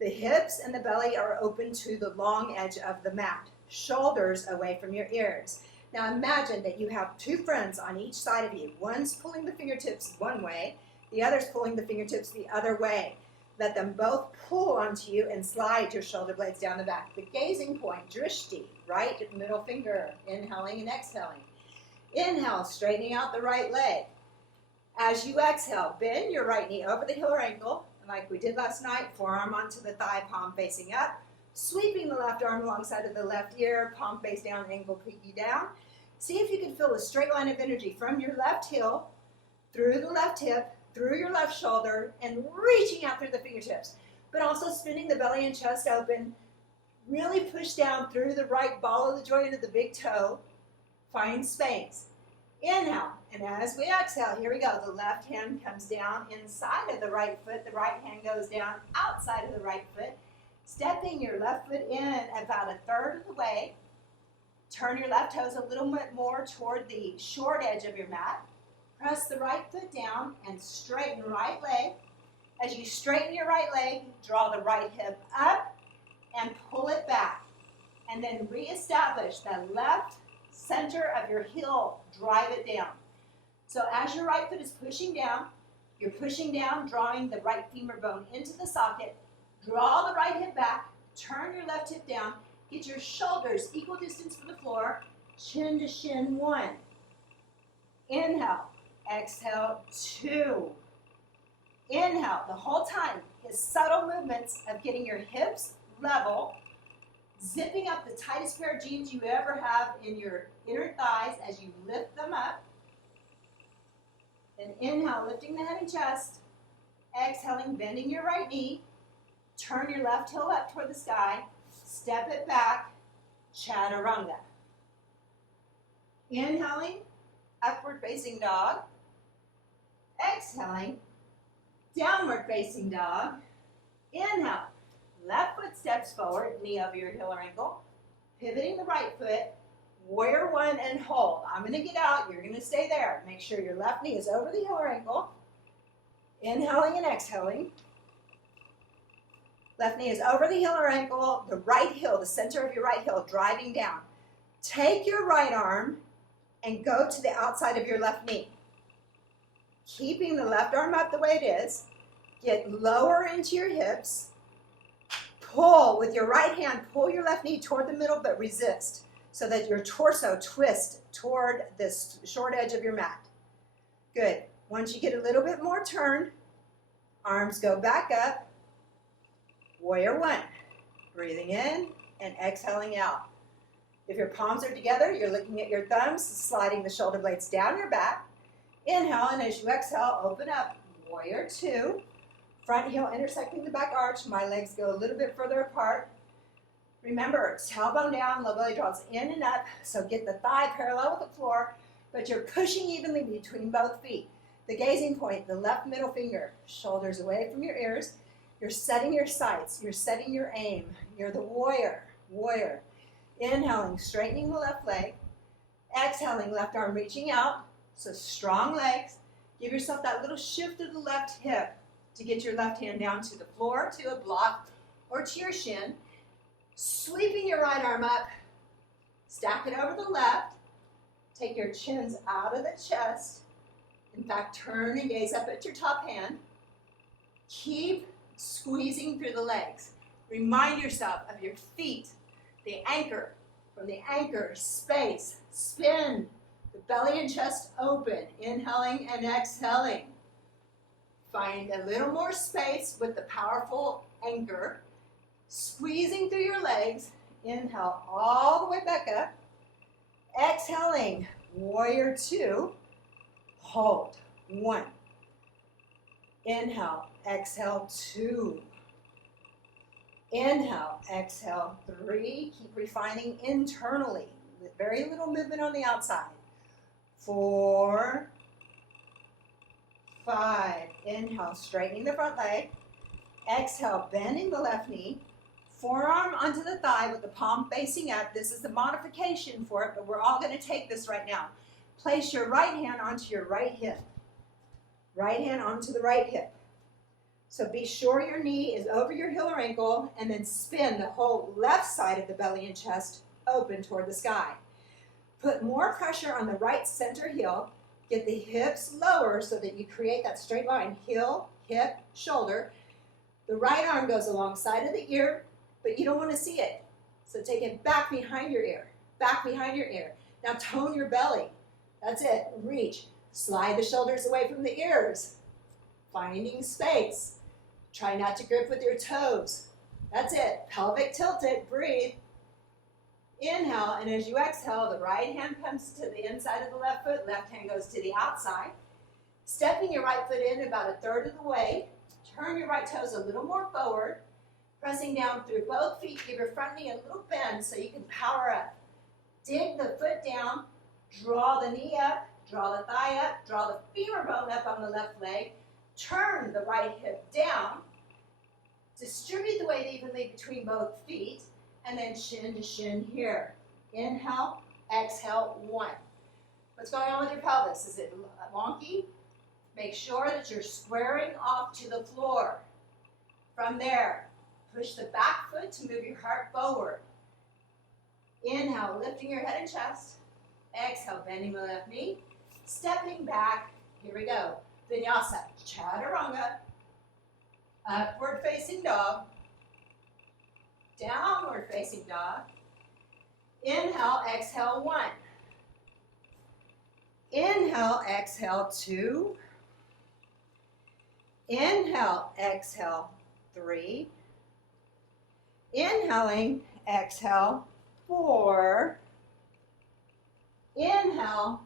The hips and the belly are open to the long edge of the mat, shoulders away from your ears. Now imagine that you have two friends on each side of you. One's pulling the fingertips one way, the other's pulling the fingertips the other way. Let them both pull onto you and slide your shoulder blades down the back. The gazing point, drishti, right middle finger, inhaling and exhaling. Inhale, straightening out the right leg. As you exhale, bend your right knee over the heel or ankle, and like we did last night, forearm onto the thigh, palm facing up. Sweeping the left arm alongside of the left ear, palm face down, ankle peeky down. See if you can feel a straight line of energy from your left heel, through the left hip, through your left shoulder, and reaching out through the fingertips. But also spinning the belly and chest open. Really push down through the right ball of the joint of the big toe. Find space. Inhale, and as we exhale, here we go. The left hand comes down inside of the right foot. The right hand goes down outside of the right foot. Stepping your left foot in about a third of the way. Turn your left toes a little bit more toward the short edge of your mat. Press the right foot down and straighten right leg. As you straighten your right leg, draw the right hip up and pull it back. And then reestablish the left center of your heel. Drive it down. So as your right foot is pushing down, you're pushing down, drawing the right femur bone into the socket. Draw the right hip back, turn your left hip down, get your shoulders equal distance from the floor, chin to shin 1. Inhale, exhale 2. Inhale, the whole time is subtle movements of getting your hips level, zipping up the tightest pair of jeans you ever have in your inner thighs as you lift them up. Then inhale, lifting the head and chest, exhaling, bending your right knee. Turn your left heel up toward the sky. Step it back. Chaturanga. Inhaling, upward facing dog. Exhaling, downward facing dog. Inhale, Left foot steps forward, knee over your heel or ankle. Pivoting the right foot, warrior one and hold. I'm going to get out, you're going to stay there. Make sure your left knee is over the heel or ankle. Inhaling and exhaling. Left knee is over the heel or ankle, the right heel, the center of your right heel, driving down. Take your right arm and go to the outside of your left knee. Keeping the left arm up the way it is. Get lower into your hips. Pull with your right hand, pull your left knee toward the middle, but resist so that your torso twists toward this short edge of your mat. Good. Once you get a little bit more turn, arms go back up. Warrior one. Breathing in and exhaling out. If your palms are together, you're looking at your thumbs, sliding the shoulder blades down your back. Inhale, and as you exhale, open up. Warrior two. Front heel intersecting the back arch. My legs go a little bit further apart. Remember, tailbone down, low belly draws in and up, so get the thigh parallel with the floor, but you're pushing evenly between both feet. The gazing point, the left middle finger, shoulders away from your ears. You're setting your sights. You're setting your aim. You're the warrior. Warrior. Inhaling, straightening the left leg. Exhaling, left arm reaching out. So strong legs. Give yourself that little shift of the left hip to get your left hand down to the floor, to a block, or to your shin. Sweeping your right arm up. Stack it over the left. Take your chins out of the chest. In fact, turn and gaze up at your top hand. Keep squeezing through the legs. Remind yourself of your feet, the anchor. From the anchor, space, spin, the belly and chest open, inhaling and exhaling. Find a little more space with the powerful anchor. Squeezing through your legs. Inhale all the way back up. Exhaling, warrior two. Hold, one. Inhale, exhale, two. Inhale, exhale, three. Keep refining internally with very little movement on the outside. 4, 5. Inhale, straightening the front leg. Exhale, bending the left knee. Forearm onto the thigh with the palm facing up. This is the modification for it, but we're all going to take this right now. Place your right hand onto your right hip. Right hand onto the right hip. So be sure your knee is over your heel or ankle, and then spin the whole left side of the belly and chest open toward the sky. Put more pressure on the right center heel. Get the hips lower so that you create that straight line. Heel, hip, shoulder. The right arm goes alongside of the ear, but you don't want to see it. So take it back behind your ear. Back behind your ear. Now tone your belly. That's it. Reach. Slide the shoulders away from the ears. Finding space. Try not to grip with your toes. That's it. Pelvic tilt it. Breathe. Inhale, and as you exhale, the right hand comes to the inside of the left foot. Left hand goes to the outside. Stepping your right foot in about a third of the way. Turn your right toes a little more forward. Pressing down through both feet. Give your front knee a little bend so you can power up. Dig the foot down. Draw the knee up. Draw the thigh up. Draw the femur bone up on the left leg. Turn the right hip down. Distribute the weight evenly between both feet. And then shin to shin here. Inhale, exhale, 1. What's going on with your pelvis? Is it wonky? Make sure that you're squaring off to the floor. From there, push the back foot to move your heart forward. Inhale, lifting your head and chest. Exhale, bending the left knee. Stepping back. Here we go. Vinyasa, Chaturanga. Upward facing dog. Downward facing dog. Inhale, exhale, 1. Inhale, exhale, 2. Inhale, exhale, 3. Inhaling, exhale, 4. Inhale,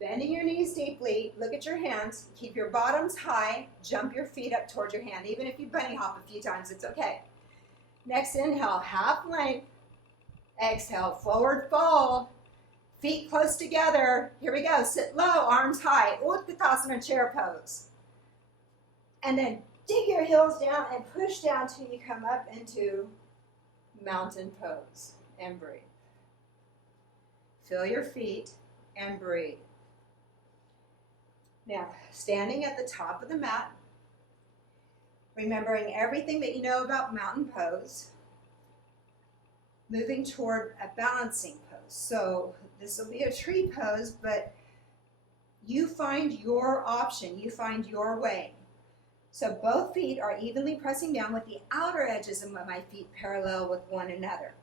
bending your knees deeply. Look at your hands. Keep your bottoms high. Jump your feet up towards your hand. Even if you bunny hop a few times, it's okay. Next inhale, half length. Exhale, forward fold. Feet close together. Here we go. Sit low, arms high. Utkatasana chair pose. And then dig your heels down and push down till you come up into mountain pose and breathe. Feel your feet and breathe. Now, standing at the top of the mat, remembering everything that you know about mountain pose, moving toward a balancing pose. So this will be a tree pose, but you find your option, you find your way. So both feet are evenly pressing down with the outer edges of my feet parallel with one another.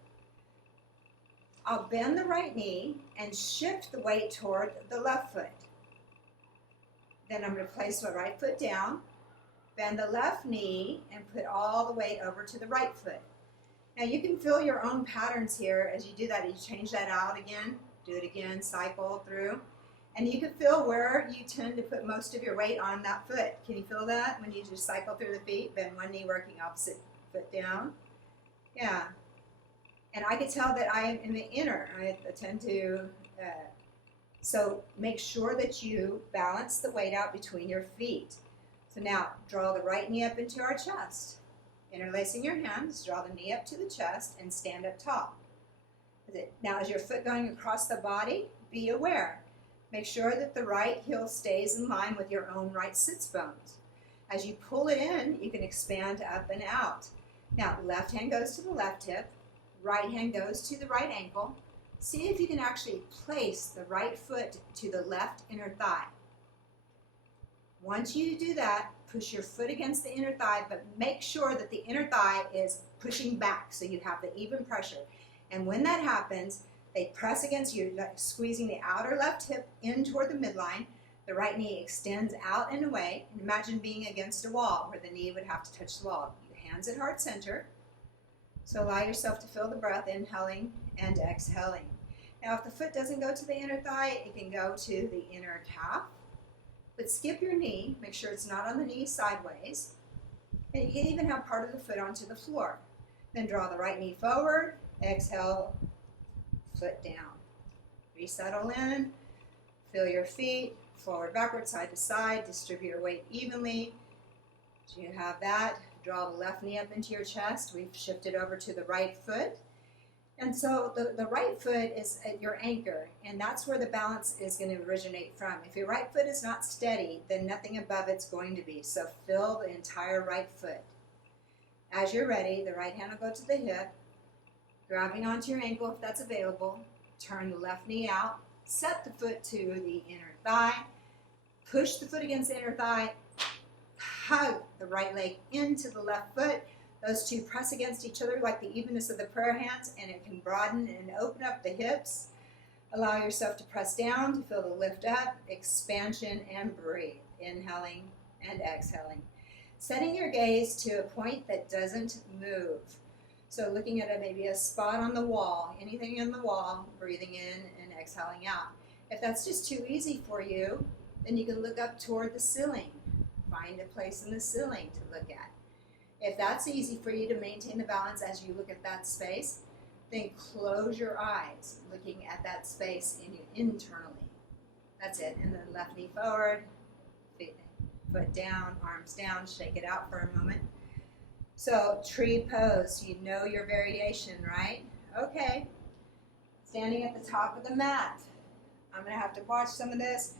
I'll bend the right knee and shift the weight toward the left foot. Then I'm going to place my right foot down, bend the left knee, and put all the weight over to the right foot. Now you can feel your own patterns here as you do that. You change that out again, do it again, cycle through. And you can feel where you tend to put most of your weight on that foot. Can you feel that when you just cycle through the feet, bend one knee working opposite foot down? Yeah. And I can tell that I am in the inner. I tend to, so make sure that you balance the weight out between your feet. So now draw the right knee up into our chest. Interlacing your hands, draw the knee up to the chest and stand up tall. Now as your foot going across the body, be aware. Make sure that the right heel stays in line with your own right sits bones. As you pull it in, you can expand up and out. Now, left hand goes to the left hip, right hand goes to the right ankle. See if you can actually place the right foot to the left inner thigh. Once you do that, push your foot against the inner thigh, but make sure that the inner thigh is pushing back so you have the even pressure. And when that happens, they press against you, squeezing the outer left hip in toward the midline. The right knee extends out and away. And imagine being against a wall where the knee would have to touch the wall. Hands at heart center. So allow yourself to feel the breath, inhaling and exhaling. Now if the foot doesn't go to the inner thigh, it can go to the inner calf. But skip your knee. Make sure it's not on the knee sideways. And you can even have part of the foot onto the floor. Then draw the right knee forward. Exhale. Foot down. Resettle in, feel your feet, forward, backward, side to side, distribute your weight evenly. So you have that. Draw the left knee up into your chest. We've shifted over to the right foot. And so the right foot is at your anchor, and that's where the balance is going to originate from. If your right foot is not steady, then nothing above it's going to be. So fill the entire right foot. As you're ready, the right hand will go to the hip, grabbing onto your ankle if that's available. Turn the left knee out. Set the foot to the inner thigh. Push the foot against the inner thigh. Hug the right leg into the left foot. Those two press against each other like the evenness of the prayer hands, and it can broaden and open up the hips. Allow yourself to press down to feel the lift up, expansion, and breathe. Inhaling and exhaling. Setting your gaze to a point that doesn't move. So looking at maybe a spot on the wall, anything in the wall, breathing in and exhaling out. If that's just too easy for you, then you can look up toward the ceiling. Find a place in the ceiling to look at. If that's easy for you to maintain the balance as you look at that space, then close your eyes, looking at that space internally. That's it. And then left knee forward, foot down, arms down, shake it out for a moment. So tree pose, you know your variation, right? Okay. Standing at the top of the mat. I'm going to have to watch some of this.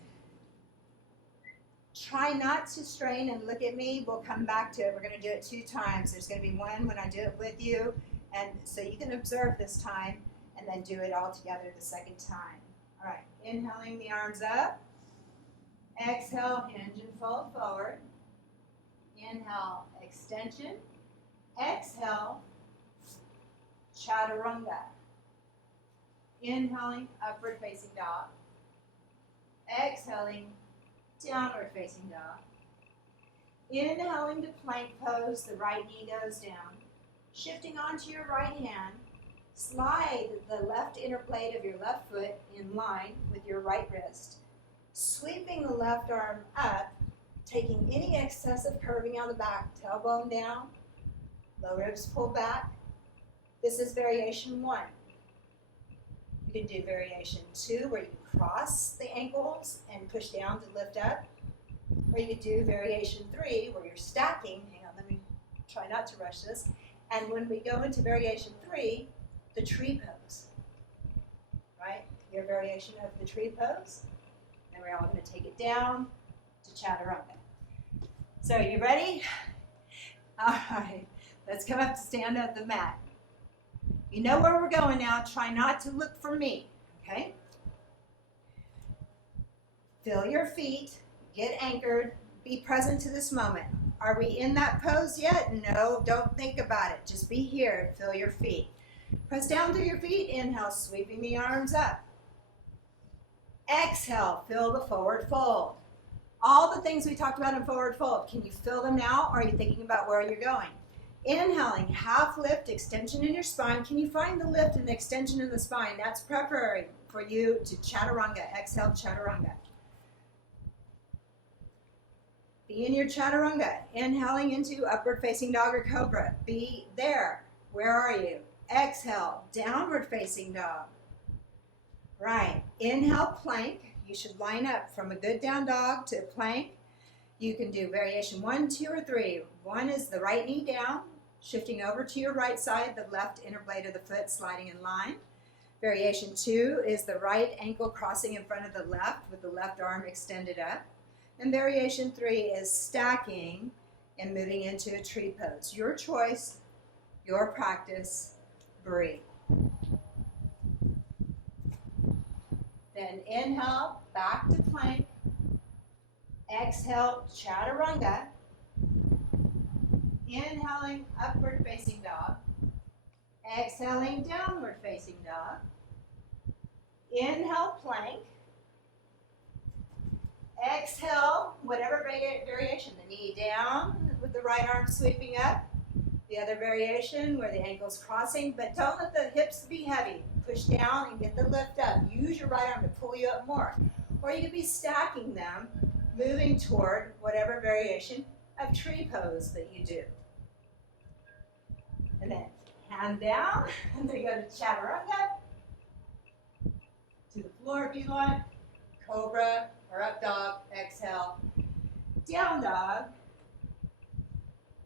Try not to strain and look at me. We'll come back to it. We're going to do it 2 times. There's going to be one when I do it with you, and so you can observe this time and then do it all together the second time. All right, inhaling the arms up. Exhale, hinge and fold forward. Inhale, extension. Exhale, Chaturanga. Inhaling, upward facing dog. Exhaling, downward facing dog. Inhaling to plank pose, the right knee goes down. Shifting onto your right hand, slide the left inner blade of your left foot in line with your right wrist. Sweeping the left arm up, taking any excessive curving on the back, tailbone down, low ribs pull back. This is variation 1. You can do variation 2 where you cross the ankles and push down to lift up. Or you could do variation 3 where you're stacking. Hang on, let me try not to rush this. And when we go into variation 3, the tree pose, right? Your variation of the tree pose. And we're all going to take it down to Chaturanga. So are you ready? All right, let's come up to stand up the mat. You know where we're going now. Try not to look for me, okay? Feel your feet, get anchored, be present to this moment. Are we in that pose yet? No, don't think about it. Just be here, feel your feet. Press down through your feet, inhale, sweeping the arms up. Exhale, feel the forward fold. All the things we talked about in forward fold, can you feel them now, or are you thinking about where you're going? Inhaling, half lift, extension in your spine. Can you find the lift and the extension in the spine? That's preparatory for you to Chaturanga. Exhale, Chaturanga. Be in your Chaturanga. Inhaling into upward facing dog or cobra. Be there. Where are you? Exhale, downward facing dog. Right. Inhale, plank. You should line up from a good down dog to plank. You can do variation 1, 2, or 3. 1 is the right knee down, shifting over to your right side, the left inner blade of the foot sliding in line. Variation 2 is the right ankle crossing in front of the left with the left arm extended up. And variation 3 is stacking and moving into a tree pose. Your choice, your practice, breathe. Then inhale, back to plank. Exhale, Chaturanga. Inhaling, upward facing dog. Exhaling, downward facing dog. Inhale, plank. Exhale, whatever variation, the knee down with the right arm sweeping up. The other variation where the ankle's crossing, but don't let the hips be heavy. Push down and get the lift up. Use your right arm to pull you up more. Or you could be stacking them, moving toward whatever variation of tree pose that you do. And then hand down, and then go to Chaturanga. To the floor if you want. Cobra or up dog, exhale. Down dog.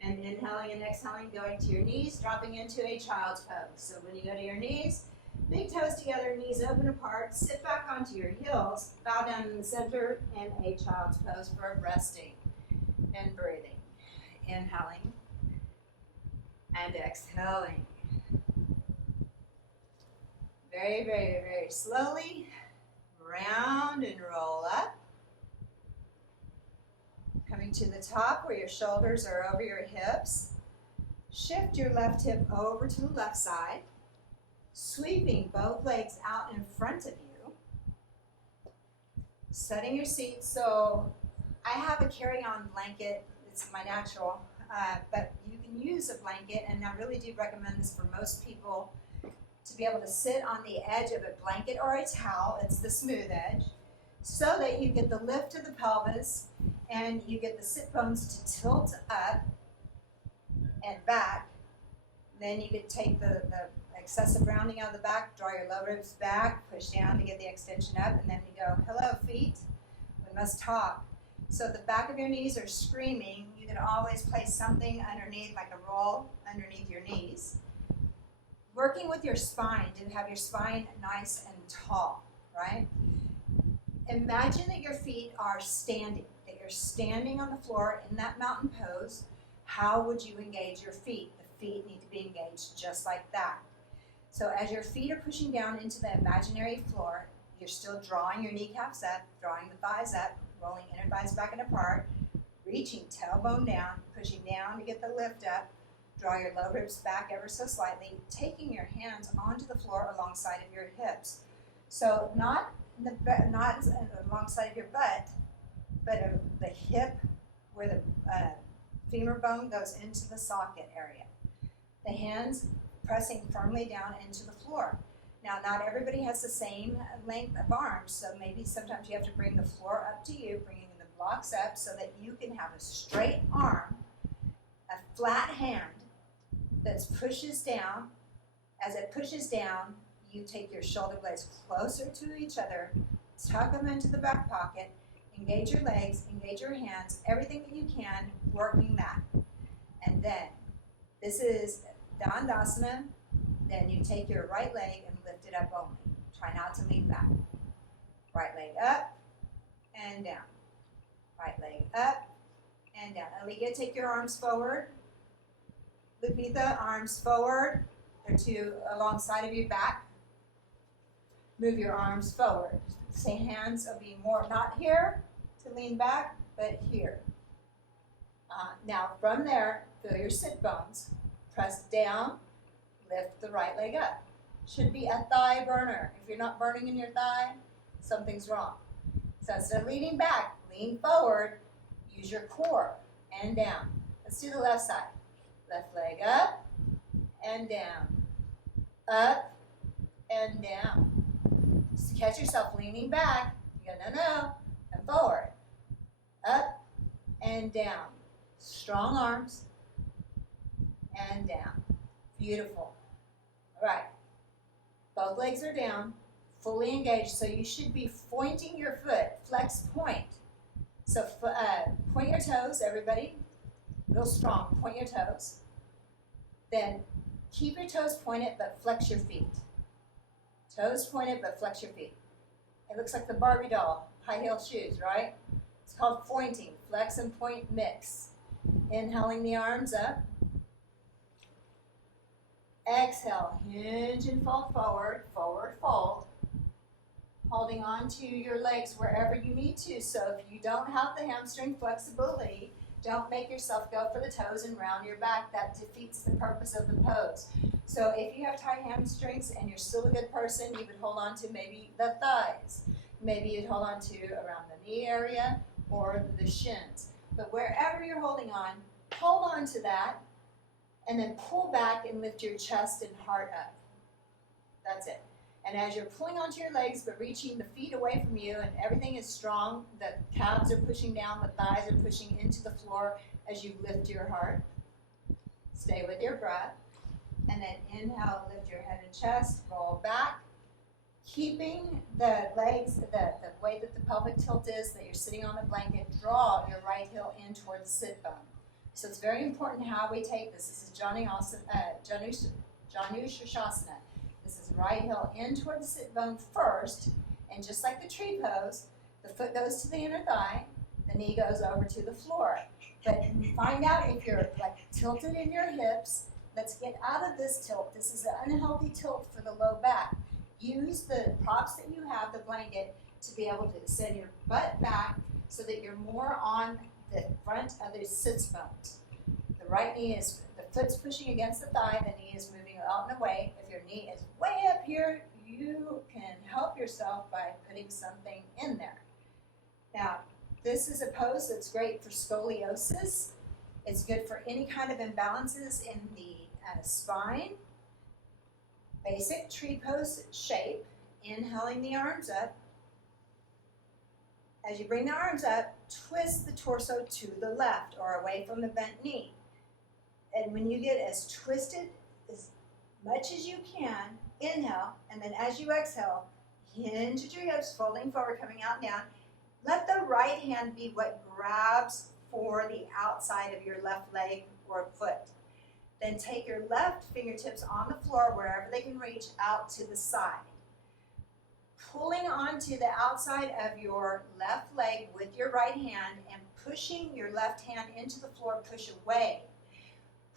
And inhaling and exhaling, going to your knees, dropping into a child's pose. So when you go to your knees, big toes together, knees open apart, sit back onto your heels, bow down in the center, and a child's pose for resting and breathing. Inhaling and exhaling. Very, very, very slowly, round and roll up. Coming to the top where your shoulders are over your hips. Shift your left hip over to the left side, sweeping both legs out in front of you. Setting your seat. So I have a carry-on blanket. It's my natural, but you can use a blanket, and I really do recommend this for most people, to be able to sit on the edge of a blanket or a towel. It's the smooth edge, so that you get the lift of the pelvis and you get the sit bones to tilt up and back. Then you could take the excessive rounding out of the back, draw your low ribs back, push down to get the extension up, and then you go, hello feet, we must talk. So the back of your knees are screaming. You can always place something underneath, like a roll underneath your knees. Working with your spine to have your spine nice and tall, right? Imagine that your feet are standing, that you're standing on the floor in that mountain pose. How would you engage your feet? The feet need to be engaged just like that. So as your feet are pushing down into the imaginary floor, you're still drawing your kneecaps up, drawing the thighs up, rolling inner thighs back and apart, reaching tailbone down, pushing down to get the lift up. Draw your low ribs back ever so slightly, taking your hands onto the floor alongside of your hips. So not alongside of your butt, but the hip where the femur bone goes into the socket area. The hands pressing firmly down into the floor. Now, not everybody has the same length of arms, so maybe sometimes you have to bring the floor up to you, bringing the blocks up so that you can have a straight arm, a flat hand that pushes down. As it pushes down, you take your shoulder blades closer to each other, tuck them into the back pocket, Engage your legs, engage your hands, everything that you can, working that. And then, this is Dandasana. Then you take your right leg and lift it up only. Try not to lean back. Right leg up and down. Right leg up and down. Alika, take your arms forward. Lupita, arms forward. They're two alongside of your back. Move your arms forward. Say hands will be more, not here to lean back, but here. Now from there, feel your sit bones. Press down, lift the right leg up. Should be a thigh burner. If you're not burning in your thigh, something's wrong. So instead of leaning back, lean forward, use your core and down. Let's do the left side. Left leg up and down. Up and down. Just catch yourself leaning back. You go, no, and forward. Up and down. Strong arms and down. Beautiful. All right. Both legs are down, fully engaged, so you should be pointing your foot, flex point. So point your toes, everybody, real strong, point your toes. Then keep your toes pointed, but flex your feet. Toes pointed, but flex your feet. It looks like the Barbie doll, high heel shoes, right? It's called pointing, flex and point mix. Inhaling the arms up. Exhale, hinge and fold forward, forward fold. Holding on to your legs wherever you need to. So if you don't have the hamstring flexibility, don't make yourself go for the toes and round your back. That defeats the purpose of the pose. So if you have tight hamstrings and you're still a good person, you would hold on to maybe the thighs. Maybe you'd hold on to around the knee area or the shins. But wherever you're holding on, hold on to that. And then pull back and lift your chest and heart up. That's it. And as you're pulling onto your legs but reaching the feet away from you and everything is strong, the calves are pushing down, the thighs are pushing into the floor as you lift your heart. Stay with your breath. And then inhale, lift your head and chest, roll back. Keeping the legs, the way that the pelvic tilt is, that you're sitting on the blanket, draw your right heel in towards the sit bone. So it's very important how we take this. This is Shavasana. This is right heel in toward the sit bone first, and just like the tree pose, the foot goes to the inner thigh, the knee goes over to the floor. But find out if you're like tilted in your hips. Let's get out of this tilt. This is an unhealthy tilt for the low back. Use the props that you have, the blanket, to be able to send your butt back so that you're more on the front of the sits bones. The right knee is, the foot's pushing against the thigh, the knee is moving out and away. If your knee is way up here, you can help yourself by putting something in there. Now, this is a pose that's great for scoliosis. It's good for any kind of imbalances in the spine. Basic tree pose shape, inhaling the arms up. As you bring the arms up, twist the torso to the left or away from the bent knee. And when you get as twisted as much as you can, inhale, and then as you exhale, hinge at your hips, folding forward, coming out and down. Let the right hand be what grabs for the outside of your left leg or foot. Then take your left fingertips on the floor wherever they can reach out to the side. Pulling onto the outside of your left leg with your right hand and pushing your left hand into the floor, push away.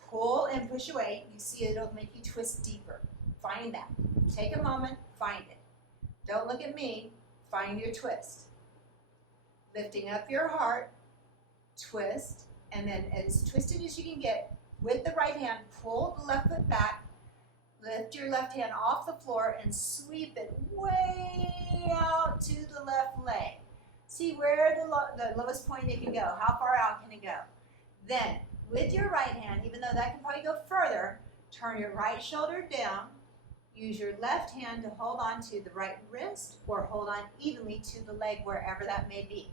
Pull and push away. You see it'll make you twist deeper. Find that. Take a moment, find it. Don't look at me, find your twist. Lifting up your heart, twist, and then as twisted as you can get, with the right hand, pull the left foot back, lift your left hand off the floor and sweep it way out to the left leg. See where the lowest point it can go. How far out can it go? Then, with your right hand, even though that can probably go further, turn your right shoulder down. Use your left hand to hold on to the right wrist or hold on evenly to the leg wherever that may be.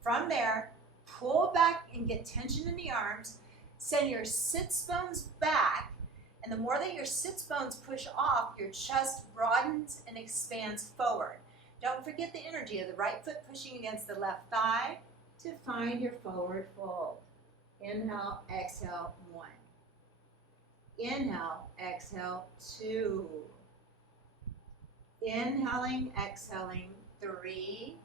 From there, pull back and get tension in the arms. Send your sits bones back, and the more that your sits bones push off, your chest broadens and expands forward. Don't forget the energy of the right foot pushing against the left thigh to find your forward fold. Inhale, exhale, 1. Inhale, exhale, 2. Inhaling, exhaling, 3.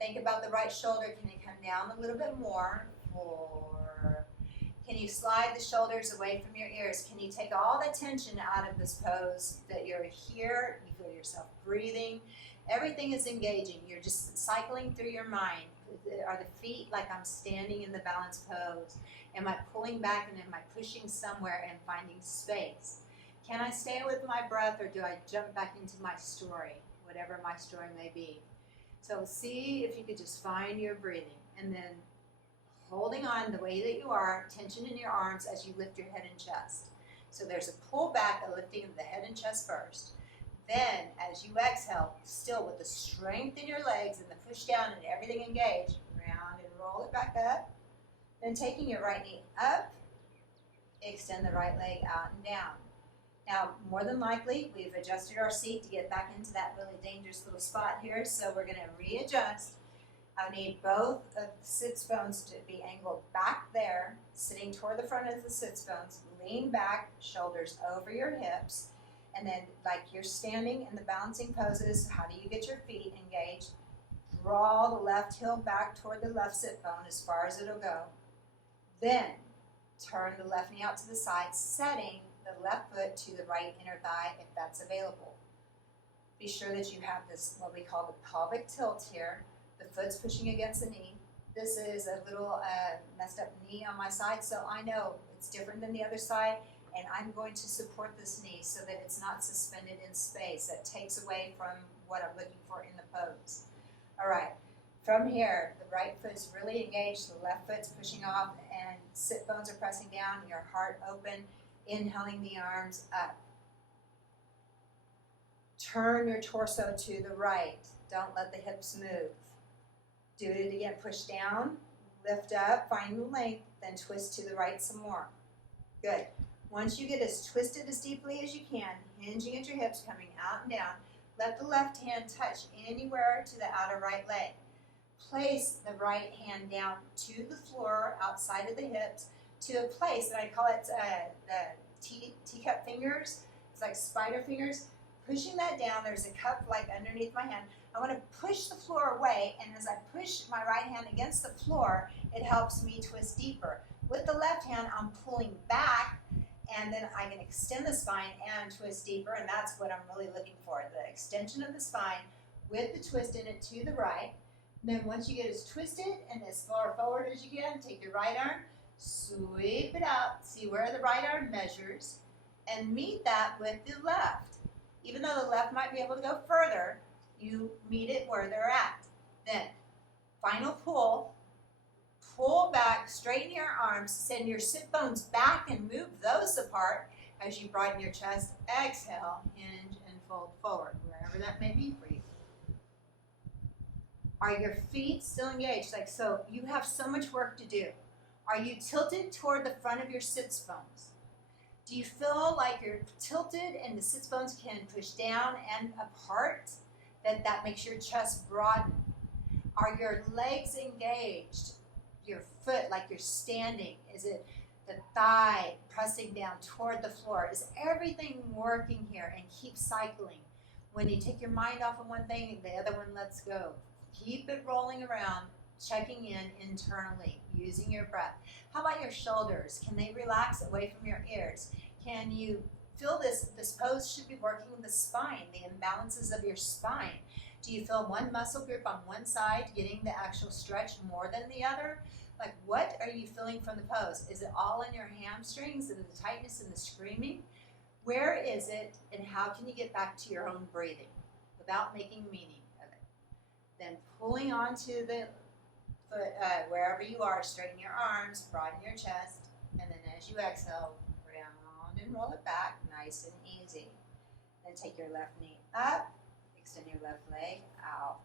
Think about the right shoulder. Can it come down a little bit more? 4. Can you slide the shoulders away from your ears? Can you take all the tension out of this pose that you're here? You feel yourself breathing. Everything is engaging. You're just cycling through your mind. Are the feet like I'm standing in the balanced pose? Am I pulling back and am I pushing somewhere and finding space? Can I stay with my breath or do I jump back into my story, whatever my story may be? So see if you could just find your breathing and then holding on the way that you are, tension in your arms as you lift your head and chest. So there's a pull back, a lifting of the head and chest first. Then, as you exhale, still with the strength in your legs and the push down and everything engaged, round and roll it back up. Then taking your right knee up, extend the right leg out and down. Now, more than likely, we've adjusted our seat to get back into that really dangerous little spot here, so we're going to readjust. I need both of the sits bones to be angled back there, sitting toward the front of the sits bones. Lean back, shoulders over your hips. And then, like you're standing in the balancing poses, how do you get your feet engaged? Draw the left heel back toward the left sit bone as far as it'll go. Then, turn the left knee out to the side, setting the left foot to the right inner thigh if that's available. Be sure that you have this, what we call the pelvic tilt here. The foot's pushing against the knee. This is a little messed up knee on my side, so I know it's different than the other side. And I'm going to support this knee so that it's not suspended in space. That takes away from what I'm looking for in the pose. All right, from here, the right foot's really engaged, the left foot's pushing off, and sit bones are pressing down, your heart open, inhaling the arms up. Turn your torso to the right. Don't let the hips move. Do it again, push down, lift up, find the length, then twist to the right some more. Good. Once you get as twisted as deeply as you can, hinging at your hips, coming out and down, let the left hand touch anywhere to the outer right leg. Place the right hand down to the floor outside of the hips to a place, and I call it the teacup fingers. It's like spider fingers. Pushing that down, there's a cup like underneath my hand. I want to push the floor away, and as I push my right hand against the floor, it helps me twist deeper. With the left hand, I'm pulling back, and then I can extend the spine and twist deeper, and that's what I'm really looking for, the extension of the spine with the twist in it to the right. And then once you get as twisted and as far forward as you can, take your right arm, sweep it out, see where the right arm measures, and meet that with the left. Even though the left might be able to go further, you meet it where they're at. Then, final pull. Pull back, straighten your arms, send your sit bones back and move those apart as you broaden your chest. Exhale, hinge and fold forward, wherever that may be for you. Are your feet still engaged? Like so, you have so much work to do. Are you tilted toward the front of your sits bones? Do you feel like you're tilted and the sits bones can push down and apart? That makes your chest broaden. Are your legs engaged? Your foot like you're standing? Is it the thigh pressing down toward the floor? Is everything working here? And keep cycling. When you take your mind off of one thing, the other one lets go. Keep it rolling around, checking in internally, using your breath. How about your shoulders? Can they relax away from your ears? Can you feel this pose should be working the spine, the imbalances of your spine? Do you feel one muscle group on one side getting the actual stretch more than the other? Like, what are you feeling from the pose? Is it all in your hamstrings and the tightness and the screaming? Where is it, and how can you get back to your own breathing without making meaning of it? Then pulling onto the foot, wherever you are, straighten your arms, broaden your chest, and then as you exhale, round and roll it back, nice and easy. Then take your left knee up, extend your left leg out.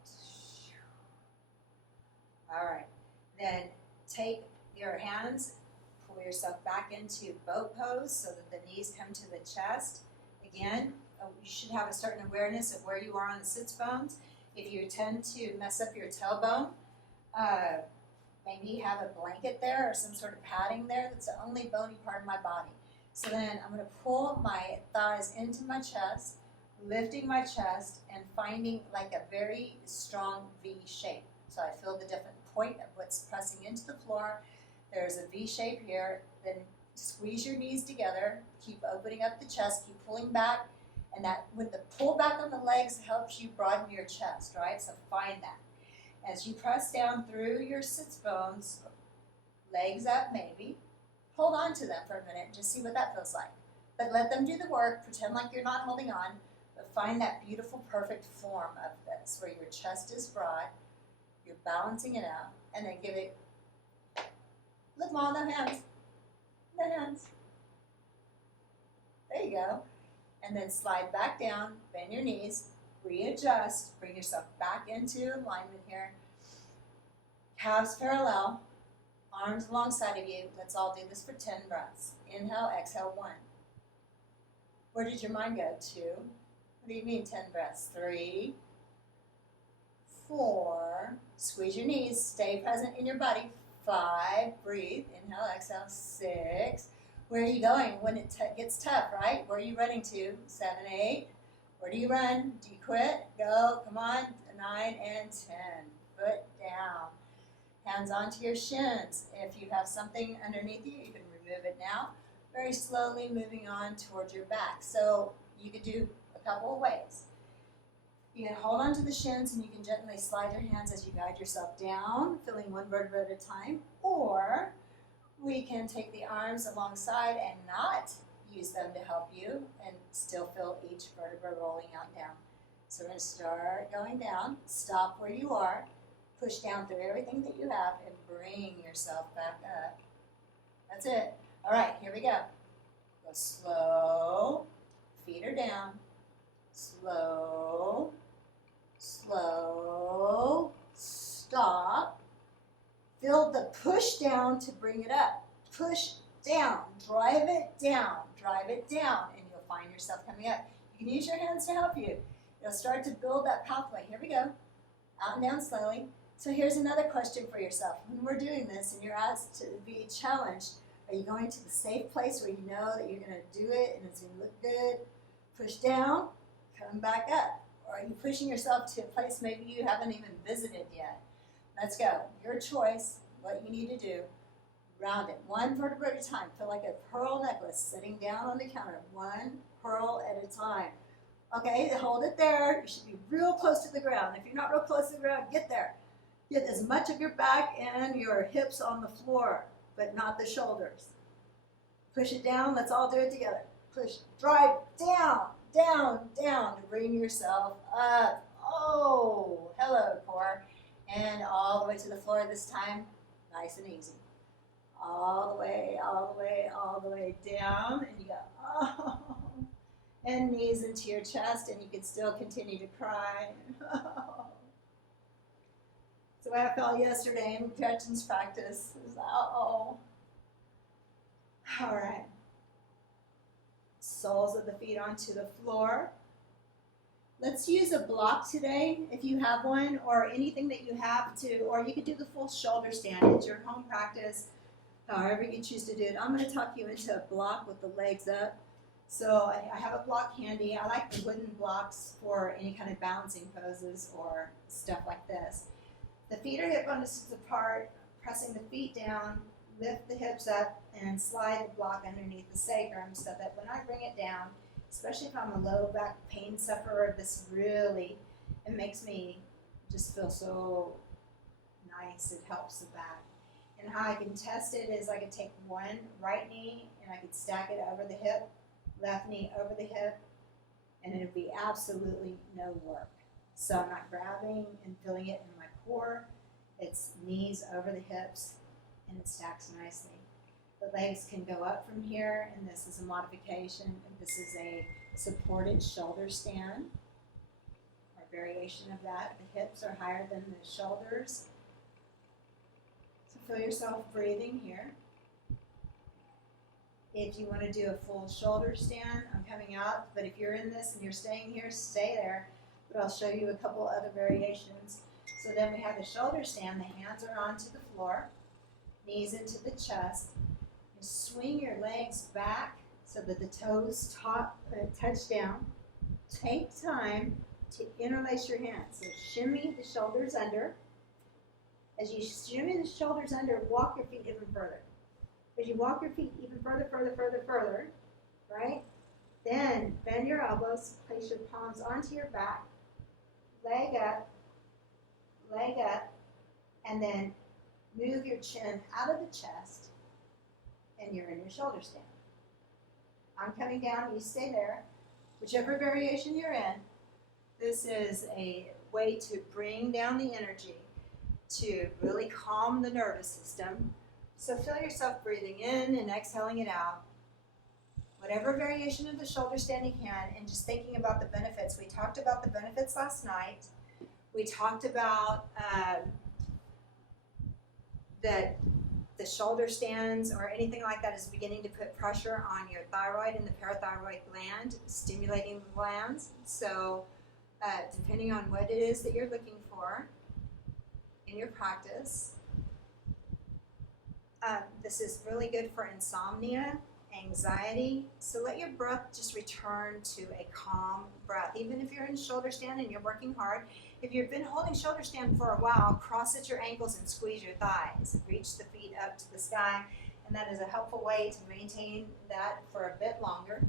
All right, then take your hands, pull yourself back into boat pose so that the knees come to the chest. Again, you should have a certain awareness of where you are on the sits bones. If you tend to mess up your tailbone, maybe have a blanket there or some sort of padding there. That's the only bony part of my body. So then I'm going to pull my thighs into my chest, lifting my chest and finding like a very strong V shape. So I feel the different point of what's pressing into the floor. There's a V shape here. Then squeeze your knees together. Keep opening up the chest. Keep pulling back. And that with the pull back on the legs helps you broaden your chest, right? So find that. As you press down through your sits bones, legs up maybe, hold on to them for a minute and just see what that feels like. But let them do the work. Pretend like you're not holding on. But find that beautiful, perfect form of this where your chest is broad. You're balancing it out. And then give it, look, Mom, no hands. No hands. There you go. And then slide back down, bend your knees, readjust, bring yourself back into alignment here. Calves parallel, arms alongside of you. Let's all do this for 10 breaths. Inhale, exhale, 1. Where did your mind go? 2. What do you mean 10 breaths? 3, 4. Squeeze your knees, stay present in your body. 5, breathe, inhale, exhale, 6. Where are you going when it gets tough, right? Where are you running to? 7, 8. Where do you run? Do you quit? Go, come on. 9 and 10. Foot down. Hands onto your shins. If you have something underneath you, you can remove it now. Very slowly moving on towards your back. So you could do a couple of ways. You can hold on to the shins and you can gently slide your hands as you guide yourself down, filling one vertebra at a time. Or we can take the arms alongside and not use them to help you and still feel each vertebra rolling out down. So we're going to start going down, stop where you are, push down through everything that you have, and bring yourself back up. That's it. All right, here we go. Go slow, feet are down, slow, slow, stop. Feel the push down to bring it up. Push down, drive it down, and you'll find yourself coming up. You can use your hands to help you. You'll start to build that pathway. Here we go. Out and down slowly. So here's another question for yourself. When we're doing this and you're asked to be challenged, are you going to the safe place where you know that you're going to do it and it's going to look good? Push down, come back up. Or are you pushing yourself to a place maybe you haven't even visited yet? Let's go. Your choice, what you need to do. Round it, one vertebra at a time. Feel like a pearl necklace sitting down on the counter. One pearl at a time. Okay, hold it there. You should be real close to the ground. If you're not real close to the ground, get there. Get as much of your back and your hips on the floor, but not the shoulders. Push it down. Let's all do it together. Push, drive down, down, down to bring yourself up. Oh, hello, core. And all the way to the floor this time, nice and easy. All the way, all the way, all the way down, and you go, oh. And knees into your chest, and you can still continue to cry. Oh. It's the way I felt yesterday in Gretchen's practice. It was, oh. All right. Soles of the feet onto the floor. Let's use a block today, if you have one, or anything that you have to, or you could do the full shoulder stand. It's your home practice, however you choose to do it. I'm going to tuck you into a block with the legs up. So I have a block handy. I like the wooden blocks for any kind of balancing poses or stuff like this. The feet are hip on distance apart, pressing the feet down, lift the hips up, and slide the block underneath the sacrum so that when I bring it down, especially if I'm a low back pain sufferer, this really, it makes me just feel so nice. It helps the back. And how I can test it is I can take one right knee and I can stack it over the hip, left knee over the hip, and it would be absolutely no work. So I'm not grabbing and feeling it in my core. It's knees over the hips, and it stacks nicely. The legs can go up from here, and this is a modification. This is a supported shoulder stand, or variation of that. The hips are higher than the shoulders. So feel yourself breathing here. If you want to do a full shoulder stand, I'm coming out, but if you're in this and you're staying here, stay there. but I'll show you a couple other variations. So then we have the shoulder stand. The hands are onto the floor, knees into the chest. You swing your legs back so that the toes touch down. Take time to interlace your hands. So shimmy the shoulders under. As you shimmy the shoulders under, walk your feet even further. As you walk your feet even further, right? Then bend your elbows, place your palms onto your back, leg up, and then move your chin out of the chest, and you're in your shoulder stand. I'm coming down, you stay there. Whichever variation you're in, this is a way to bring down the energy, to really calm the nervous system. So feel yourself breathing in and exhaling it out. Whatever variation of the shoulder stand you can, and just thinking about the benefits. We talked about the benefits last night. We talked about that the shoulder stands or anything like that is beginning to put pressure on your thyroid and the parathyroid gland, stimulating the glands. So depending on what it is that you're looking for in your practice, this is really good for insomnia, anxiety. So let your breath just return to a calm breath. Even if you're in shoulder stand and you're working hard, if you've been holding shoulder stand for a while, cross at your ankles and squeeze your thighs. Reach the feet up to the sky, and that is a helpful way to maintain that for a bit longer.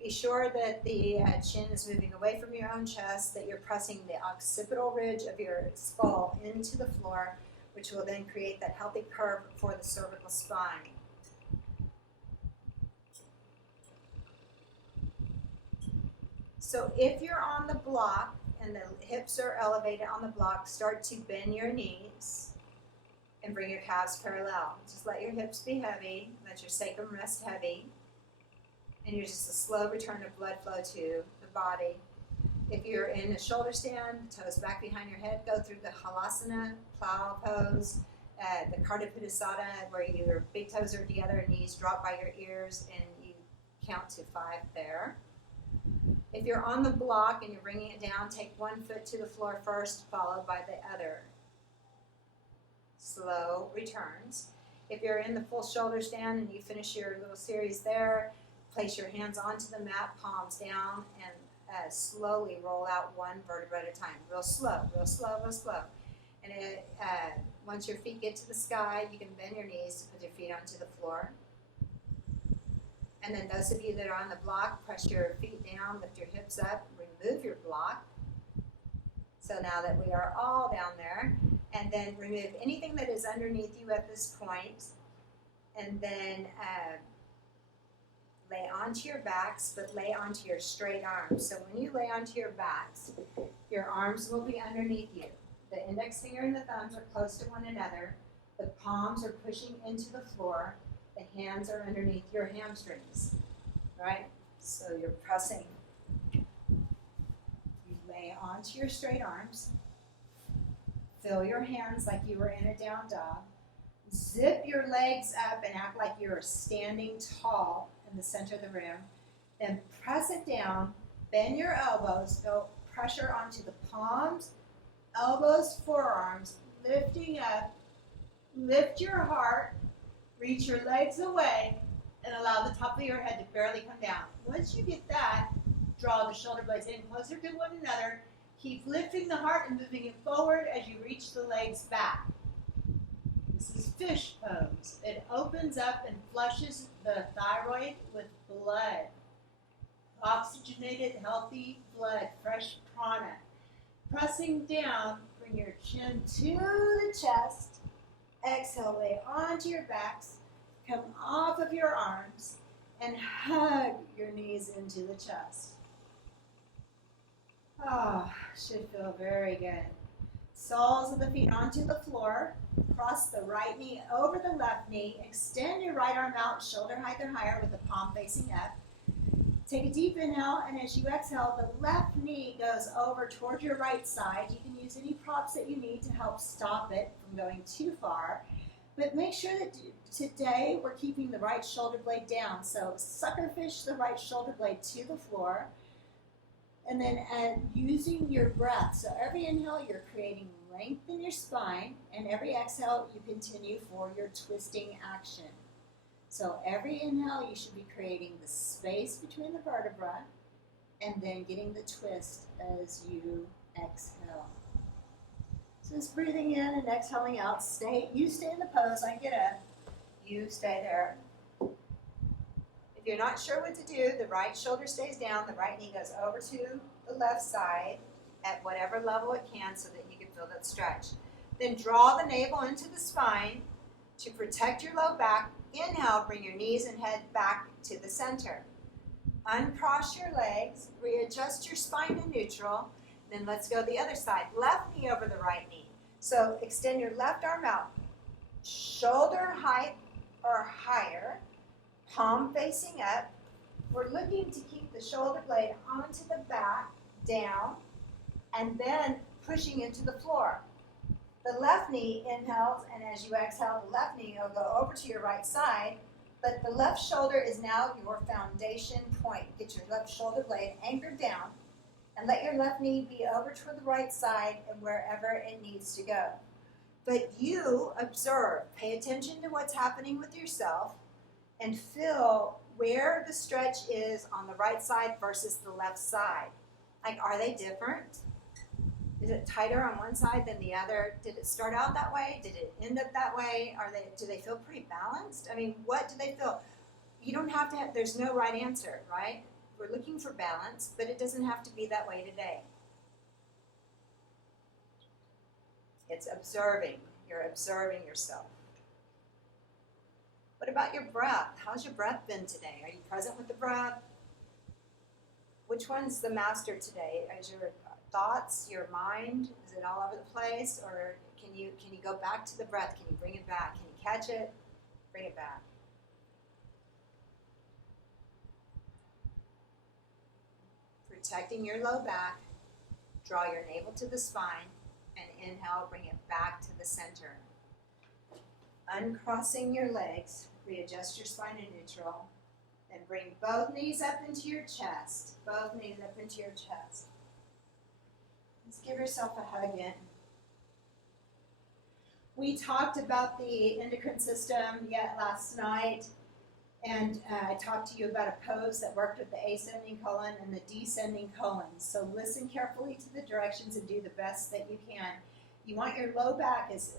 Be sure that the chin is moving away from your own chest, that you're pressing the occipital ridge of your skull into the floor, which will then create that healthy curve for the cervical spine. So if you're on the block and the hips are elevated on the block, start to bend your knees and bring your calves parallel. Just let your hips be heavy, let your sacrum rest heavy, and you're just a slow return of blood flow to the body. If you're in a shoulder stand, toes back behind your head, go through the halasana, plow pose, the Karnapadasana, where your big toes are together, knees drop by your ears, and you count to 5 there. If you're on the block and you're bringing it down, take one foot to the floor first, followed by the other. Slow returns. If you're in the full shoulder stand and you finish your little series there, place your hands onto the mat, palms down, and slowly roll out one vertebra at a time. Real slow, real slow, real slow. And once your feet get to the sky, you can bend your knees to put your feet onto the floor. And then those of you that are on the block, press your feet down, lift your hips up, remove your block. So now that we are all down there, and then remove anything that is underneath you at this point, and then lay onto your backs, but lay onto your straight arms. So when you lay onto your backs, your arms will be underneath you. The index finger and the thumbs are close to one another. The palms are pushing into the floor. The hands are underneath your hamstrings, right? So you're pressing. You lay onto your straight arms. Fill your hands like you were in a down dog. Zip your legs up and act like you're standing tall in the center of the room. Then press it down, bend your elbows, go pressure onto the palms, elbows, forearms, lifting up. Lift your heart. Reach your legs away and allow the top of your head to barely come down. Once you get that, draw the shoulder blades in closer to one another. Keep lifting the heart and moving it forward as you reach the legs back. This is fish pose. It opens up and flushes the thyroid with blood. Oxygenated, healthy blood, fresh prana. Pressing down, bring your chin to the chest. Exhale, lay onto your backs, come off of your arms, and hug your knees into the chest. Oh, should feel very good. Soles of the feet onto the floor. Cross the right knee over the left knee. Extend your right arm out, shoulder height or higher with the palm facing up. Take a deep inhale, and as you exhale, the left knee goes over towards your right side. You can use any props that you need to help stop it from going too far. But make sure that today we're keeping the right shoulder blade down. So suckerfish the right shoulder blade to the floor. And then using your breath. So every inhale, you're creating length in your spine, and every exhale, you continue for your twisting action. So every inhale, you should be creating the space between the vertebrae, and then getting the twist as you exhale. So just breathing in and exhaling out. You stay in the pose. I get up. You stay there. If you're not sure what to do, the right shoulder stays down, the right knee goes over to the left side at whatever level it can so that you can feel that stretch. Then draw the navel into the spine to protect your low back. Inhale, bring your knees and head back to the center. Uncross your legs, readjust your spine to neutral, then let's go the other side. Left knee over the right knee. So extend your left arm out, shoulder height or higher, palm facing up. We're looking to keep the shoulder blade onto the back, down, and then pushing into the floor. The left knee inhales, and as you exhale, the left knee will go over to your right side, but the left shoulder is now your foundation point. Get your left shoulder blade anchored down, and let your left knee be over toward the right side and wherever it needs to go. But you observe, pay attention to what's happening with yourself, and feel where the stretch is on the right side versus the left side. Like, are they different? Is it tighter on one side than the other? Did it start out that way? Did it end up that way? Do they feel pretty balanced? I mean, what do they feel? You don't have to have, there's no right answer, right? We're looking for balance, but it doesn't have to be that way today. It's observing. You're observing yourself. What about your breath? How's your breath been today? Are you present with the breath? Which one's the master today? Is your thoughts, your mind, is it all over the place? Or can you go back to the breath? Can you bring it back? Can you catch it? Bring it back. Protecting your low back, draw your navel to the spine, and inhale, bring it back to the center. Uncrossing your legs, readjust your spine to neutral, and bring both knees up into your chest. Both knees up into your chest. Let's give yourself a hug in. We talked about the endocrine system yet last night, and I talked to you about a pose that worked with the ascending colon and the descending colon. So listen carefully to the directions and do the best that you can. You want your low back as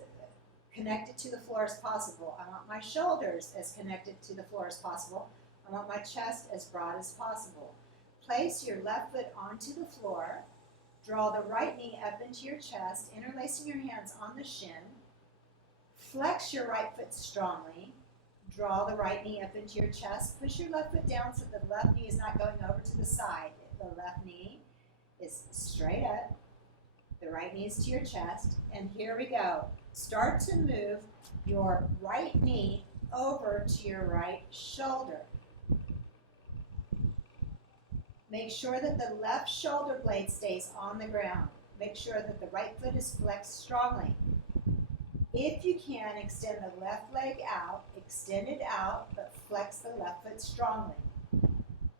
connected to the floor as possible. I want my shoulders as connected to the floor as possible. I want my chest as broad as possible. Place your left foot onto the floor. Draw the right knee up into your chest, interlacing your hands on the shin. Flex your right foot strongly. Draw the right knee up into your chest. Push your left foot down so the left knee is not going over to the side. The left knee is straight up. The right knee is to your chest. And here we go. Start to move your right knee over to your right shoulder. Make sure that the left shoulder blade stays on the ground. Make sure that the right foot is flexed strongly. If you can, extend the left leg out, extend it out, but flex the left foot strongly.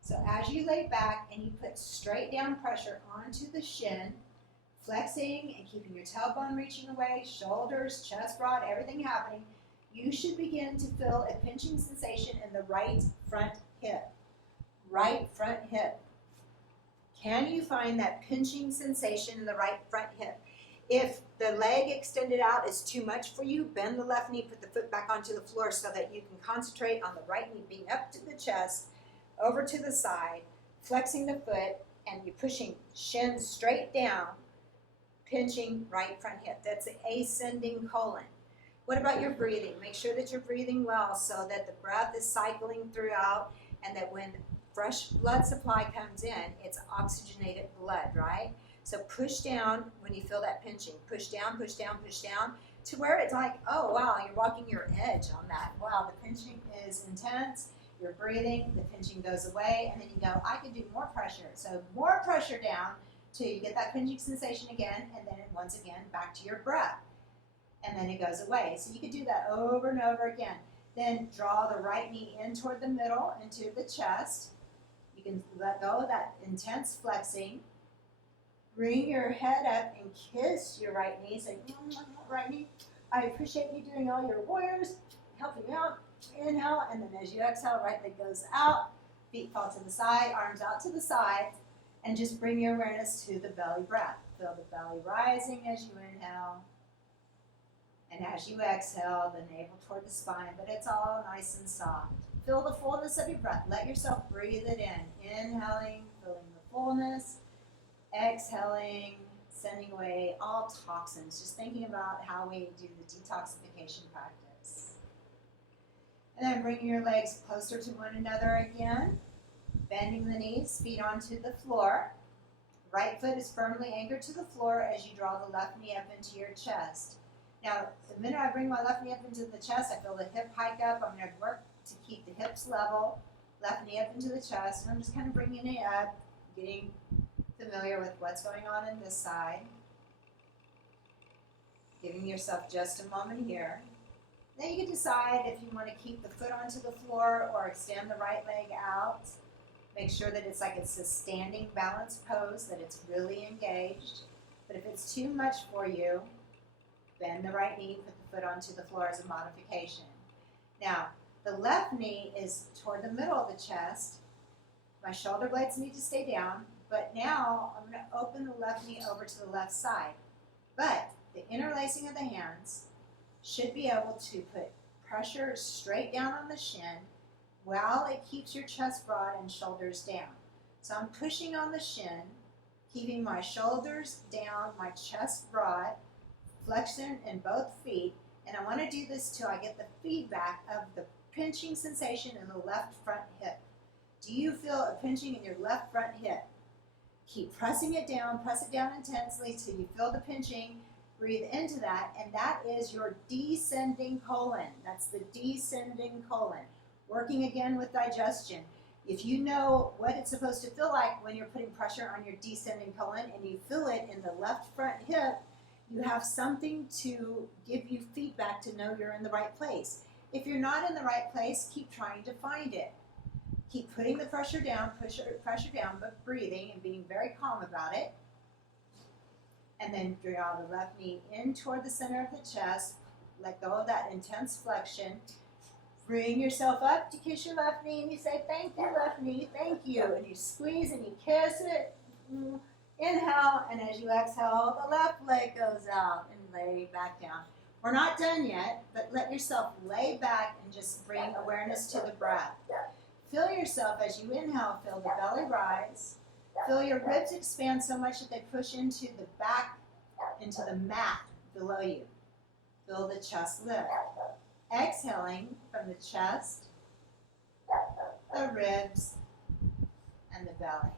So as you lay back and you put straight down pressure onto the shin, flexing and keeping your tailbone reaching away, shoulders, chest broad, everything happening, you should begin to feel a pinching sensation in the right front hip. Right front hip. Can you find that pinching sensation in the right front hip? If the leg extended out is too much for you, bend the left knee, put the foot back onto the floor so that you can concentrate on the right knee being up to the chest, over to the side, flexing the foot, and you're pushing shin straight down, pinching right front hip. That's the ascending colon. What about your breathing? Make sure that you're breathing well so that the breath is cycling throughout and that when fresh blood supply comes in, it's oxygenated blood, right? So push down when you feel that pinching. Push down, push down, push down to where it's like, oh, wow, you're walking your edge on that. Wow, the pinching is intense. You're breathing, the pinching goes away, and then you go, I can do more pressure. So more pressure down till you get that pinching sensation again, and then once again, back to your breath. And then it goes away. So you can do that over and over again. Then draw the right knee in toward the middle, into the chest. You can let go of that intense flexing. Bring your head up and kiss your right knee. Say, right knee, I appreciate you doing all your warriors, helping me out. Inhale, and then as you exhale, right leg goes out, feet fall to the side, arms out to the side, and just bring your awareness to the belly breath. Feel the belly rising as you inhale, and as you exhale, the navel toward the spine, but it's all nice and soft. Feel the fullness of your breath. Let yourself breathe it in. Inhaling, feeling the fullness. Exhaling, sending away all toxins. Just thinking about how we do the detoxification practice. And then bringing your legs closer to one another again. Bending the knees, feet onto the floor. Right foot is firmly anchored to the floor as you draw the left knee up into your chest. Now, the minute I bring my left knee up into the chest, I feel the hip hike up. I'm going to work to keep the hips level. Left knee up into the chest, and I'm just kind of bringing it up, getting familiar with what's going on in this side. Giving yourself just a moment here. Then you can decide if you want to keep the foot onto the floor or extend the right leg out. Make sure that it's like it's a standing balanced pose, that it's really engaged. But if it's too much for you, bend the right knee, put the foot onto the floor as a modification. Now, the left knee is toward the middle of the chest. My shoulder blades need to stay down, but now I'm going to open the left knee over to the left side. But the interlacing of the hands should be able to put pressure straight down on the shin while it keeps your chest broad and shoulders down. So I'm pushing on the shin, keeping my shoulders down, my chest broad, flexion in both feet, and I want to do this till I get the feedback of the pinching sensation in the left front hip. Do you feel a pinching in your left front hip? Keep pressing it down, press it down intensely till you feel the pinching. Breathe into that, and that is your descending colon. That's the descending colon. Working again with digestion. If you know what it's supposed to feel like when you're putting pressure on your descending colon and you feel it in the left front hip, you have something to give you feedback to know you're in the right place. If you're not in the right place, keep trying to find it. Keep putting the pressure down, pressure down, but breathing and being very calm about it. And then draw the left knee in toward the center of the chest. Let go of that intense flexion. Bring yourself up to kiss your left knee, and you say, thank you, left knee, thank you. And you squeeze and you kiss it. Inhale, and as you exhale, the left leg goes out and lay back down. We're not done yet, but let yourself lay back and just bring awareness to the breath. Feel yourself as you inhale, feel the belly rise. Feel your ribs expand so much that they push into the back, into the mat below you. Feel the chest lift. Exhaling from the chest, the ribs, and the belly.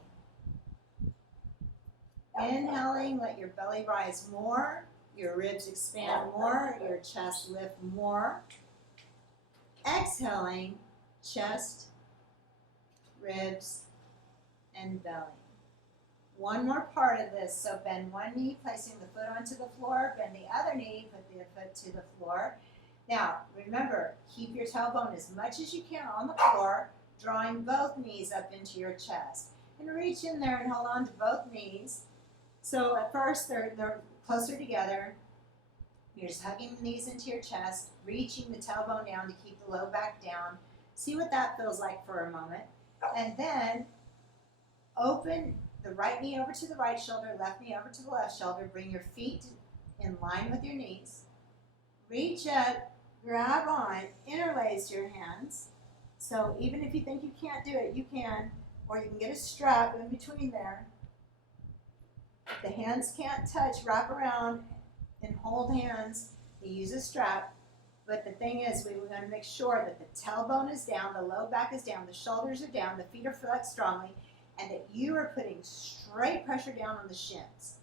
Inhaling, let your belly rise more, your ribs expand more, your chest lift more. Exhaling, chest, ribs, and belly. One more part of this, so bend one knee, placing the foot onto the floor, bend the other knee, put the foot to the floor. Now, remember, keep your tailbone as much as you can on the floor, drawing both knees up into your chest. And reach in there and hold on to both knees. So at first, they're closer together. You're just hugging the knees into your chest, reaching the tailbone down to keep the low back down. See what that feels like for a moment. And then open the right knee over to the right shoulder, left knee over to the left shoulder. Bring your feet in line with your knees. Reach up, grab on, interlace your hands. So even if you think you can't do it, you can. Or you can get a strap in between there. If the hands can't touch, wrap around and hold hands. You use a strap. But the thing is, we want to make sure that the tailbone is down, the low back is down, the shoulders are down, the feet are flexed strongly, and that you are putting straight pressure down on the shins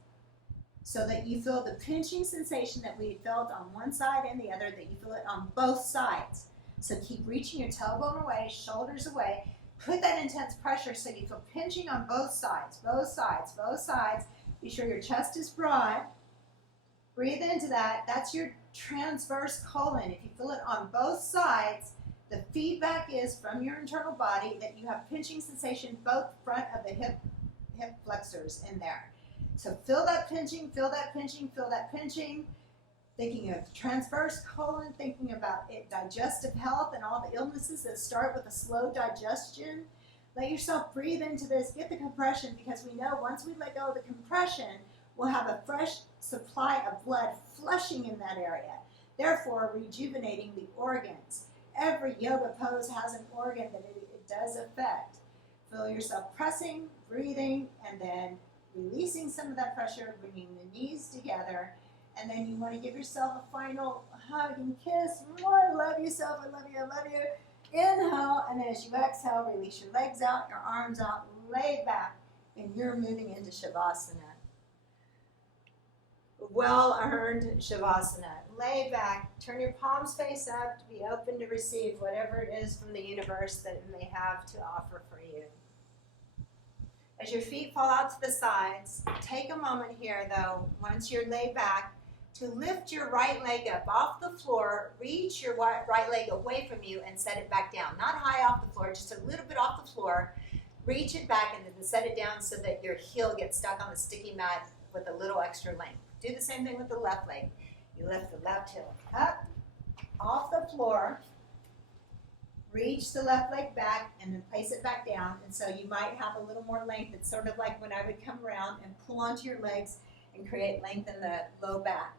so that you feel the pinching sensation that we felt on one side and the other, that you feel it on both sides. So keep reaching your tailbone away, shoulders away. Put that intense pressure so you feel pinching on both sides, both sides, both sides. Be sure your chest is broad. Breathe into that. That's your transverse colon. If you feel it on both sides, the feedback is from your internal body that you have pinching sensation both front of the hip flexors in there. So feel that pinching, feel that pinching, feel that pinching. Thinking of transverse colon, thinking about digestive health and all the illnesses that start with a slow digestion. Let yourself breathe into this, get the compression, because we know once we let go of the compression, we'll have a fresh supply of blood flushing in that area, therefore rejuvenating the organs. Every yoga pose has an organ that it does affect. Feel yourself pressing, breathing, and then releasing some of that pressure, bringing the knees together. And then you want to give yourself a final hug and kiss. I love you, self. I love you. I love you. Inhale, and then as you exhale, release your legs out, your arms out, lay back, and you're moving into Shavasana. Well-earned Shavasana. Lay back, turn your palms face up to be open to receive whatever it is from the universe that it may have to offer for you. As your feet fall out to the sides, take a moment here, though, once you're laid back, to lift your right leg up off the floor, reach your right leg away from you and set it back down. Not high off the floor, just a little bit off the floor. Reach it back and then set it down so that your heel gets stuck on the sticky mat with a little extra length. Do the same thing with the left leg. You lift the left heel up, off the floor, reach the left leg back and then place it back down. And so you might have a little more length. It's sort of like when I would come around and pull onto your legs and create length in the low back.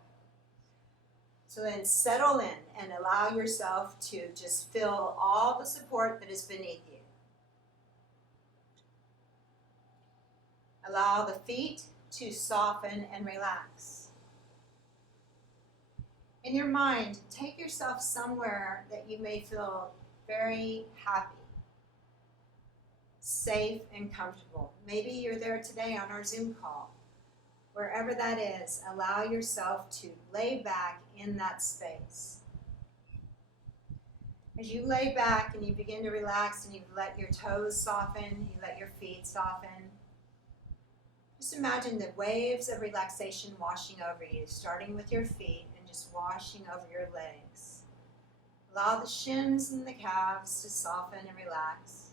So then settle in and allow yourself to just feel all the support that is beneath you. Allow the feet to soften and relax. In your mind, take yourself somewhere that you may feel very happy, safe, and comfortable. Maybe you're there today on our Zoom call. Wherever that is, allow yourself to lay back in that space. As you lay back and you begin to relax and you let your toes soften, you let your feet soften, just imagine the waves of relaxation washing over you, starting with your feet and just washing over your legs. Allow the shins and the calves to soften and relax.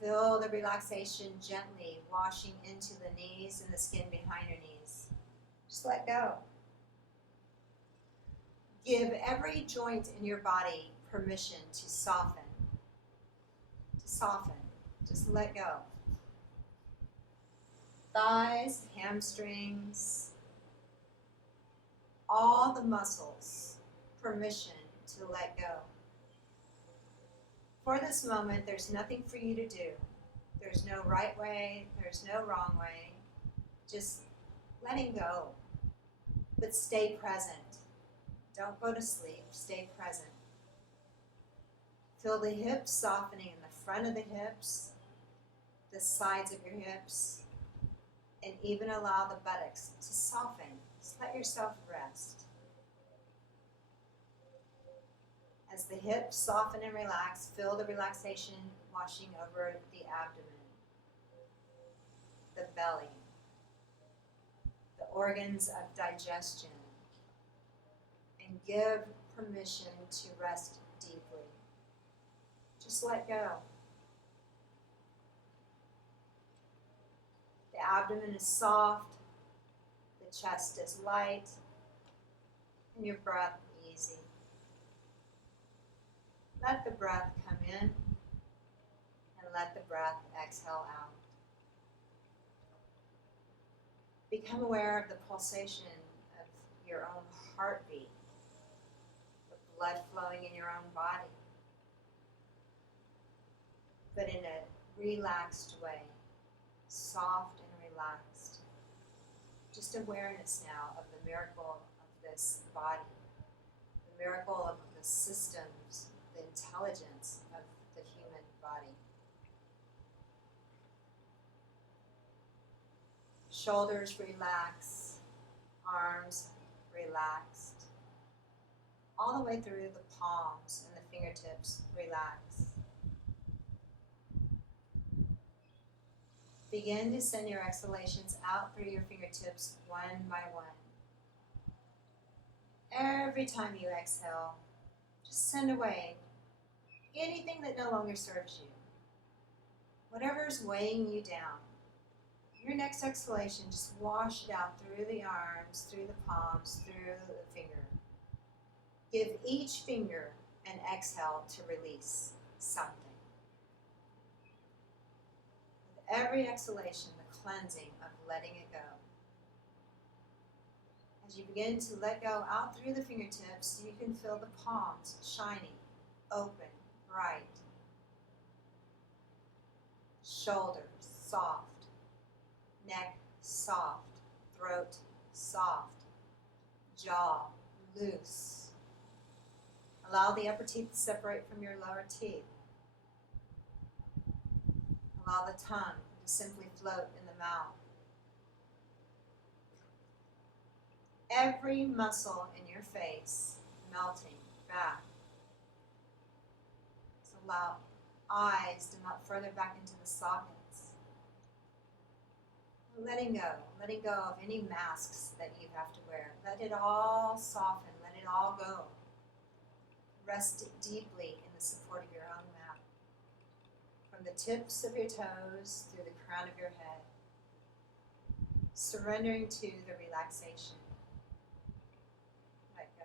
Feel the relaxation gently washing into the knees and the skin behind your knees. Just let go. Give every joint in your body permission to soften. To soften. Just let go. Thighs, hamstrings, all the muscles, permission to let go. For this moment, there's nothing for you to do. There's no right way, there's no wrong way. Just letting go, but stay present. Don't go to sleep, stay present. Feel the hips softening in the front of the hips, the sides of your hips, and even allow the buttocks to soften. Just let yourself rest. As the hips soften and relax, feel the relaxation washing over the abdomen, the belly, the organs of digestion, and give permission to rest deeply. Just let go. The abdomen is soft, the chest is light, and your breath easy. Let the breath come in and let the breath exhale out. Become aware of the pulsation of your own heartbeat, the blood flowing in your own body, but in a relaxed way, soft and relaxed. Just awareness now of the miracle of this body, the miracle of the systems, the intelligence of the human body. Shoulders relax, arms relaxed, all the way through the palms and the fingertips relax. Begin to send your exhalations out through your fingertips one by one. Every time you exhale, just send away anything that no longer serves you. Whatever is weighing you down, Your next exhalation, just wash it out through the arms, through the palms, through the finger. Give each finger an exhale to release something. With every exhalation, the cleansing of letting it go. As you begin to let go out through the fingertips, you can feel the palms shiny, open, bright. Shoulders soft. Neck soft, throat soft, jaw loose. Allow the upper teeth to separate from your lower teeth. Allow the tongue to simply float in the mouth. Every muscle in your face melting back. So allow eyes to melt further back into the sockets. Letting go of any masks that you have to wear. Let it all soften, let it all go. Rest deeply in the support of your own mat. From the tips of your toes through the crown of your head. Surrendering to the relaxation. Let go.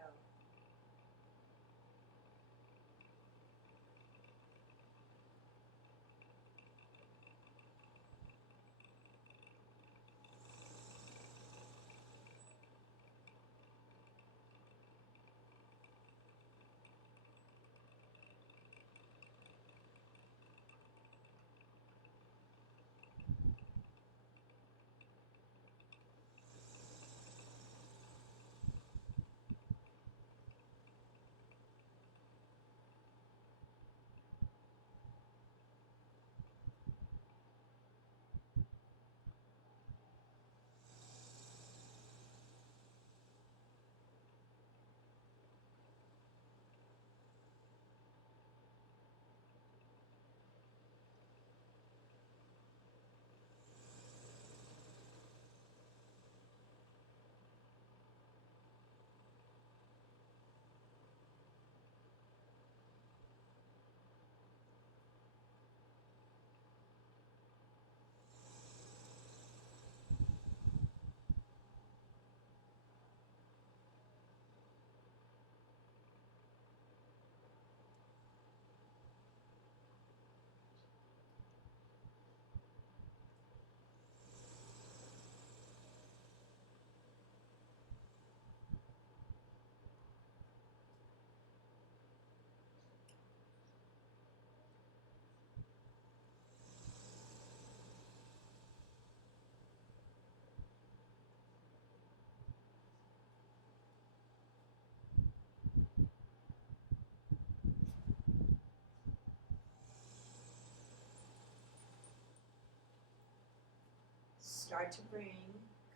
Start to bring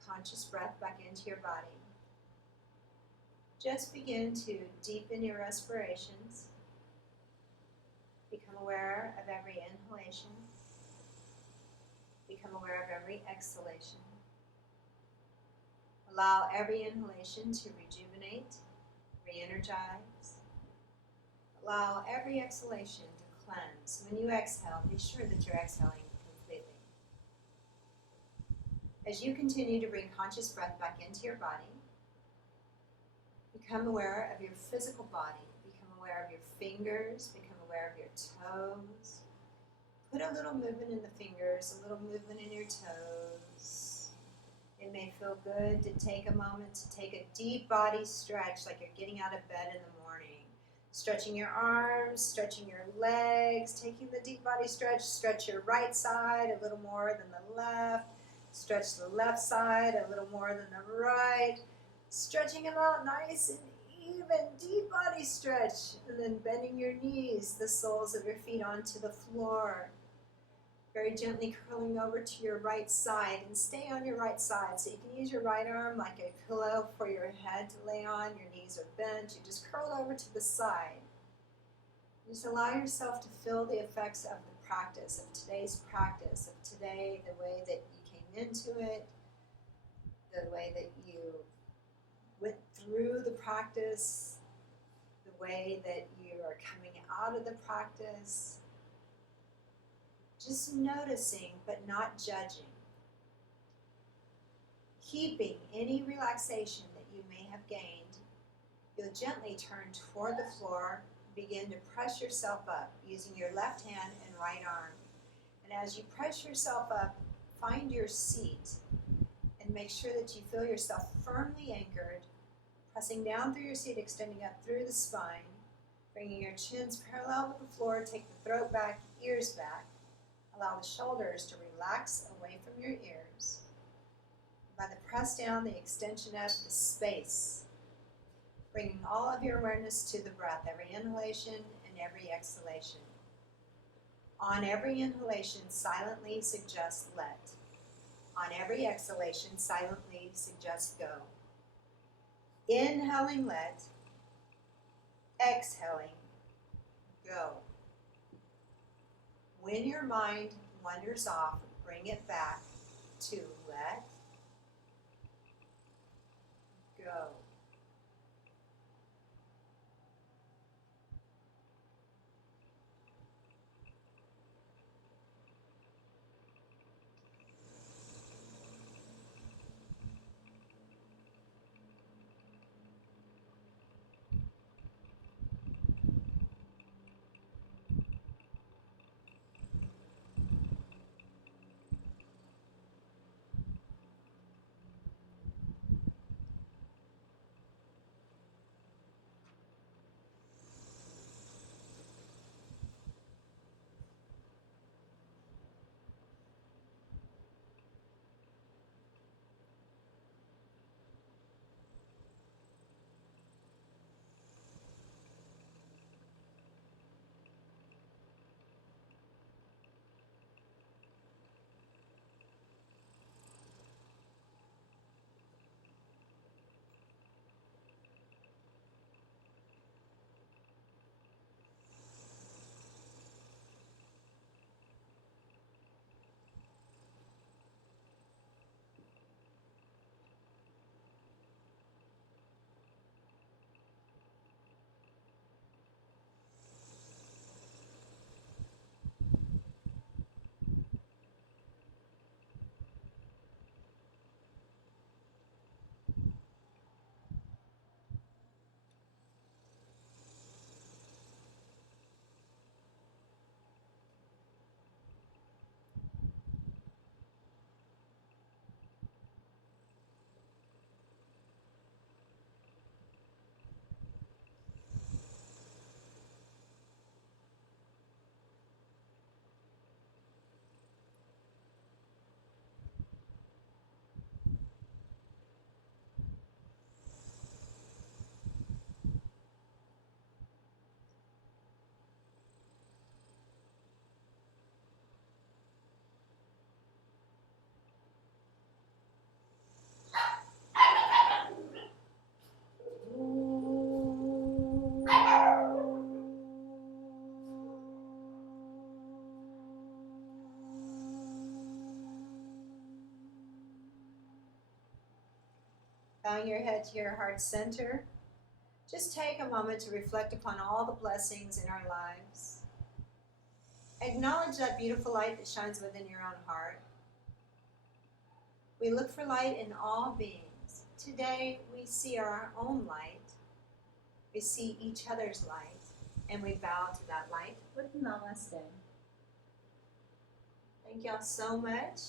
conscious breath back into your body. Just begin to deepen your respirations. Become aware of every inhalation. Become aware of every exhalation. Allow every inhalation to rejuvenate, re-energize. Allow every exhalation to cleanse. When you exhale, be sure that you're exhaling completely. As you continue to bring conscious breath back into your body, become aware of your physical body. Become aware of your fingers. Become aware of your toes. Put a little movement in the fingers, a little movement in your toes. It may feel good to take a moment to take a deep body stretch like you're getting out of bed in the morning. Stretching your arms, stretching your legs, taking the deep body stretch. Stretch your right side a little more than the left. Stretch the left side a little more than the right. Stretching them out nice and even, deep body stretch. And then bending your knees, the soles of your feet onto the floor. Very gently curling over to your right side and stay on your right side. So you can use your right arm like a pillow for your head to lay on. Your knees are bent. You just curl over to the side. Just allow yourself to feel the effects of the practice, of today's practice, of today, the way that you came into it, the way that you went through the practice, the way that you are coming out of the practice. Just noticing, but not judging. Keeping any relaxation that you may have gained, you'll gently turn toward the floor and begin to press yourself up using your left hand and right arm. And as you press yourself up, find your seat and make sure that you feel yourself firmly anchored, pressing down through your seat, extending up through the spine, bringing your chins parallel with the floor, take the throat back, ears back. Allow the shoulders to relax away from your ears. By the press down, the extension up, the space, bringing all of your awareness to the breath, every inhalation and every exhalation. On every inhalation, silently suggest let. On every exhalation, silently suggest go. Inhaling let, exhaling go. When your mind wanders off, bring it back to let go. Bowing your head to your heart center, just take a moment to reflect upon all the blessings in our lives. Acknowledge that beautiful light that shines within your own heart. We look for light in all beings. Today, we see our own light. We see each other's light, and we bow to that light with namaste. Thank y'all so much.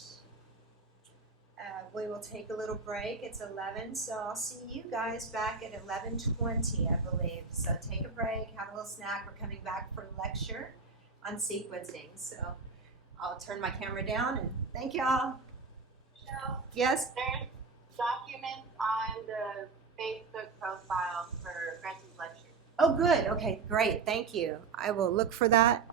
We will take a little break. It's 11, so I'll see you guys back at 11:20, I believe. So take a break, have a little snack. We're coming back for a lecture on sequencing. So I'll turn my camera down and thank y'all. Michelle, Yes? there's documents on the Facebook profile for Gretchen's lecture. Oh, good. Okay, great. Thank you. I will look for that.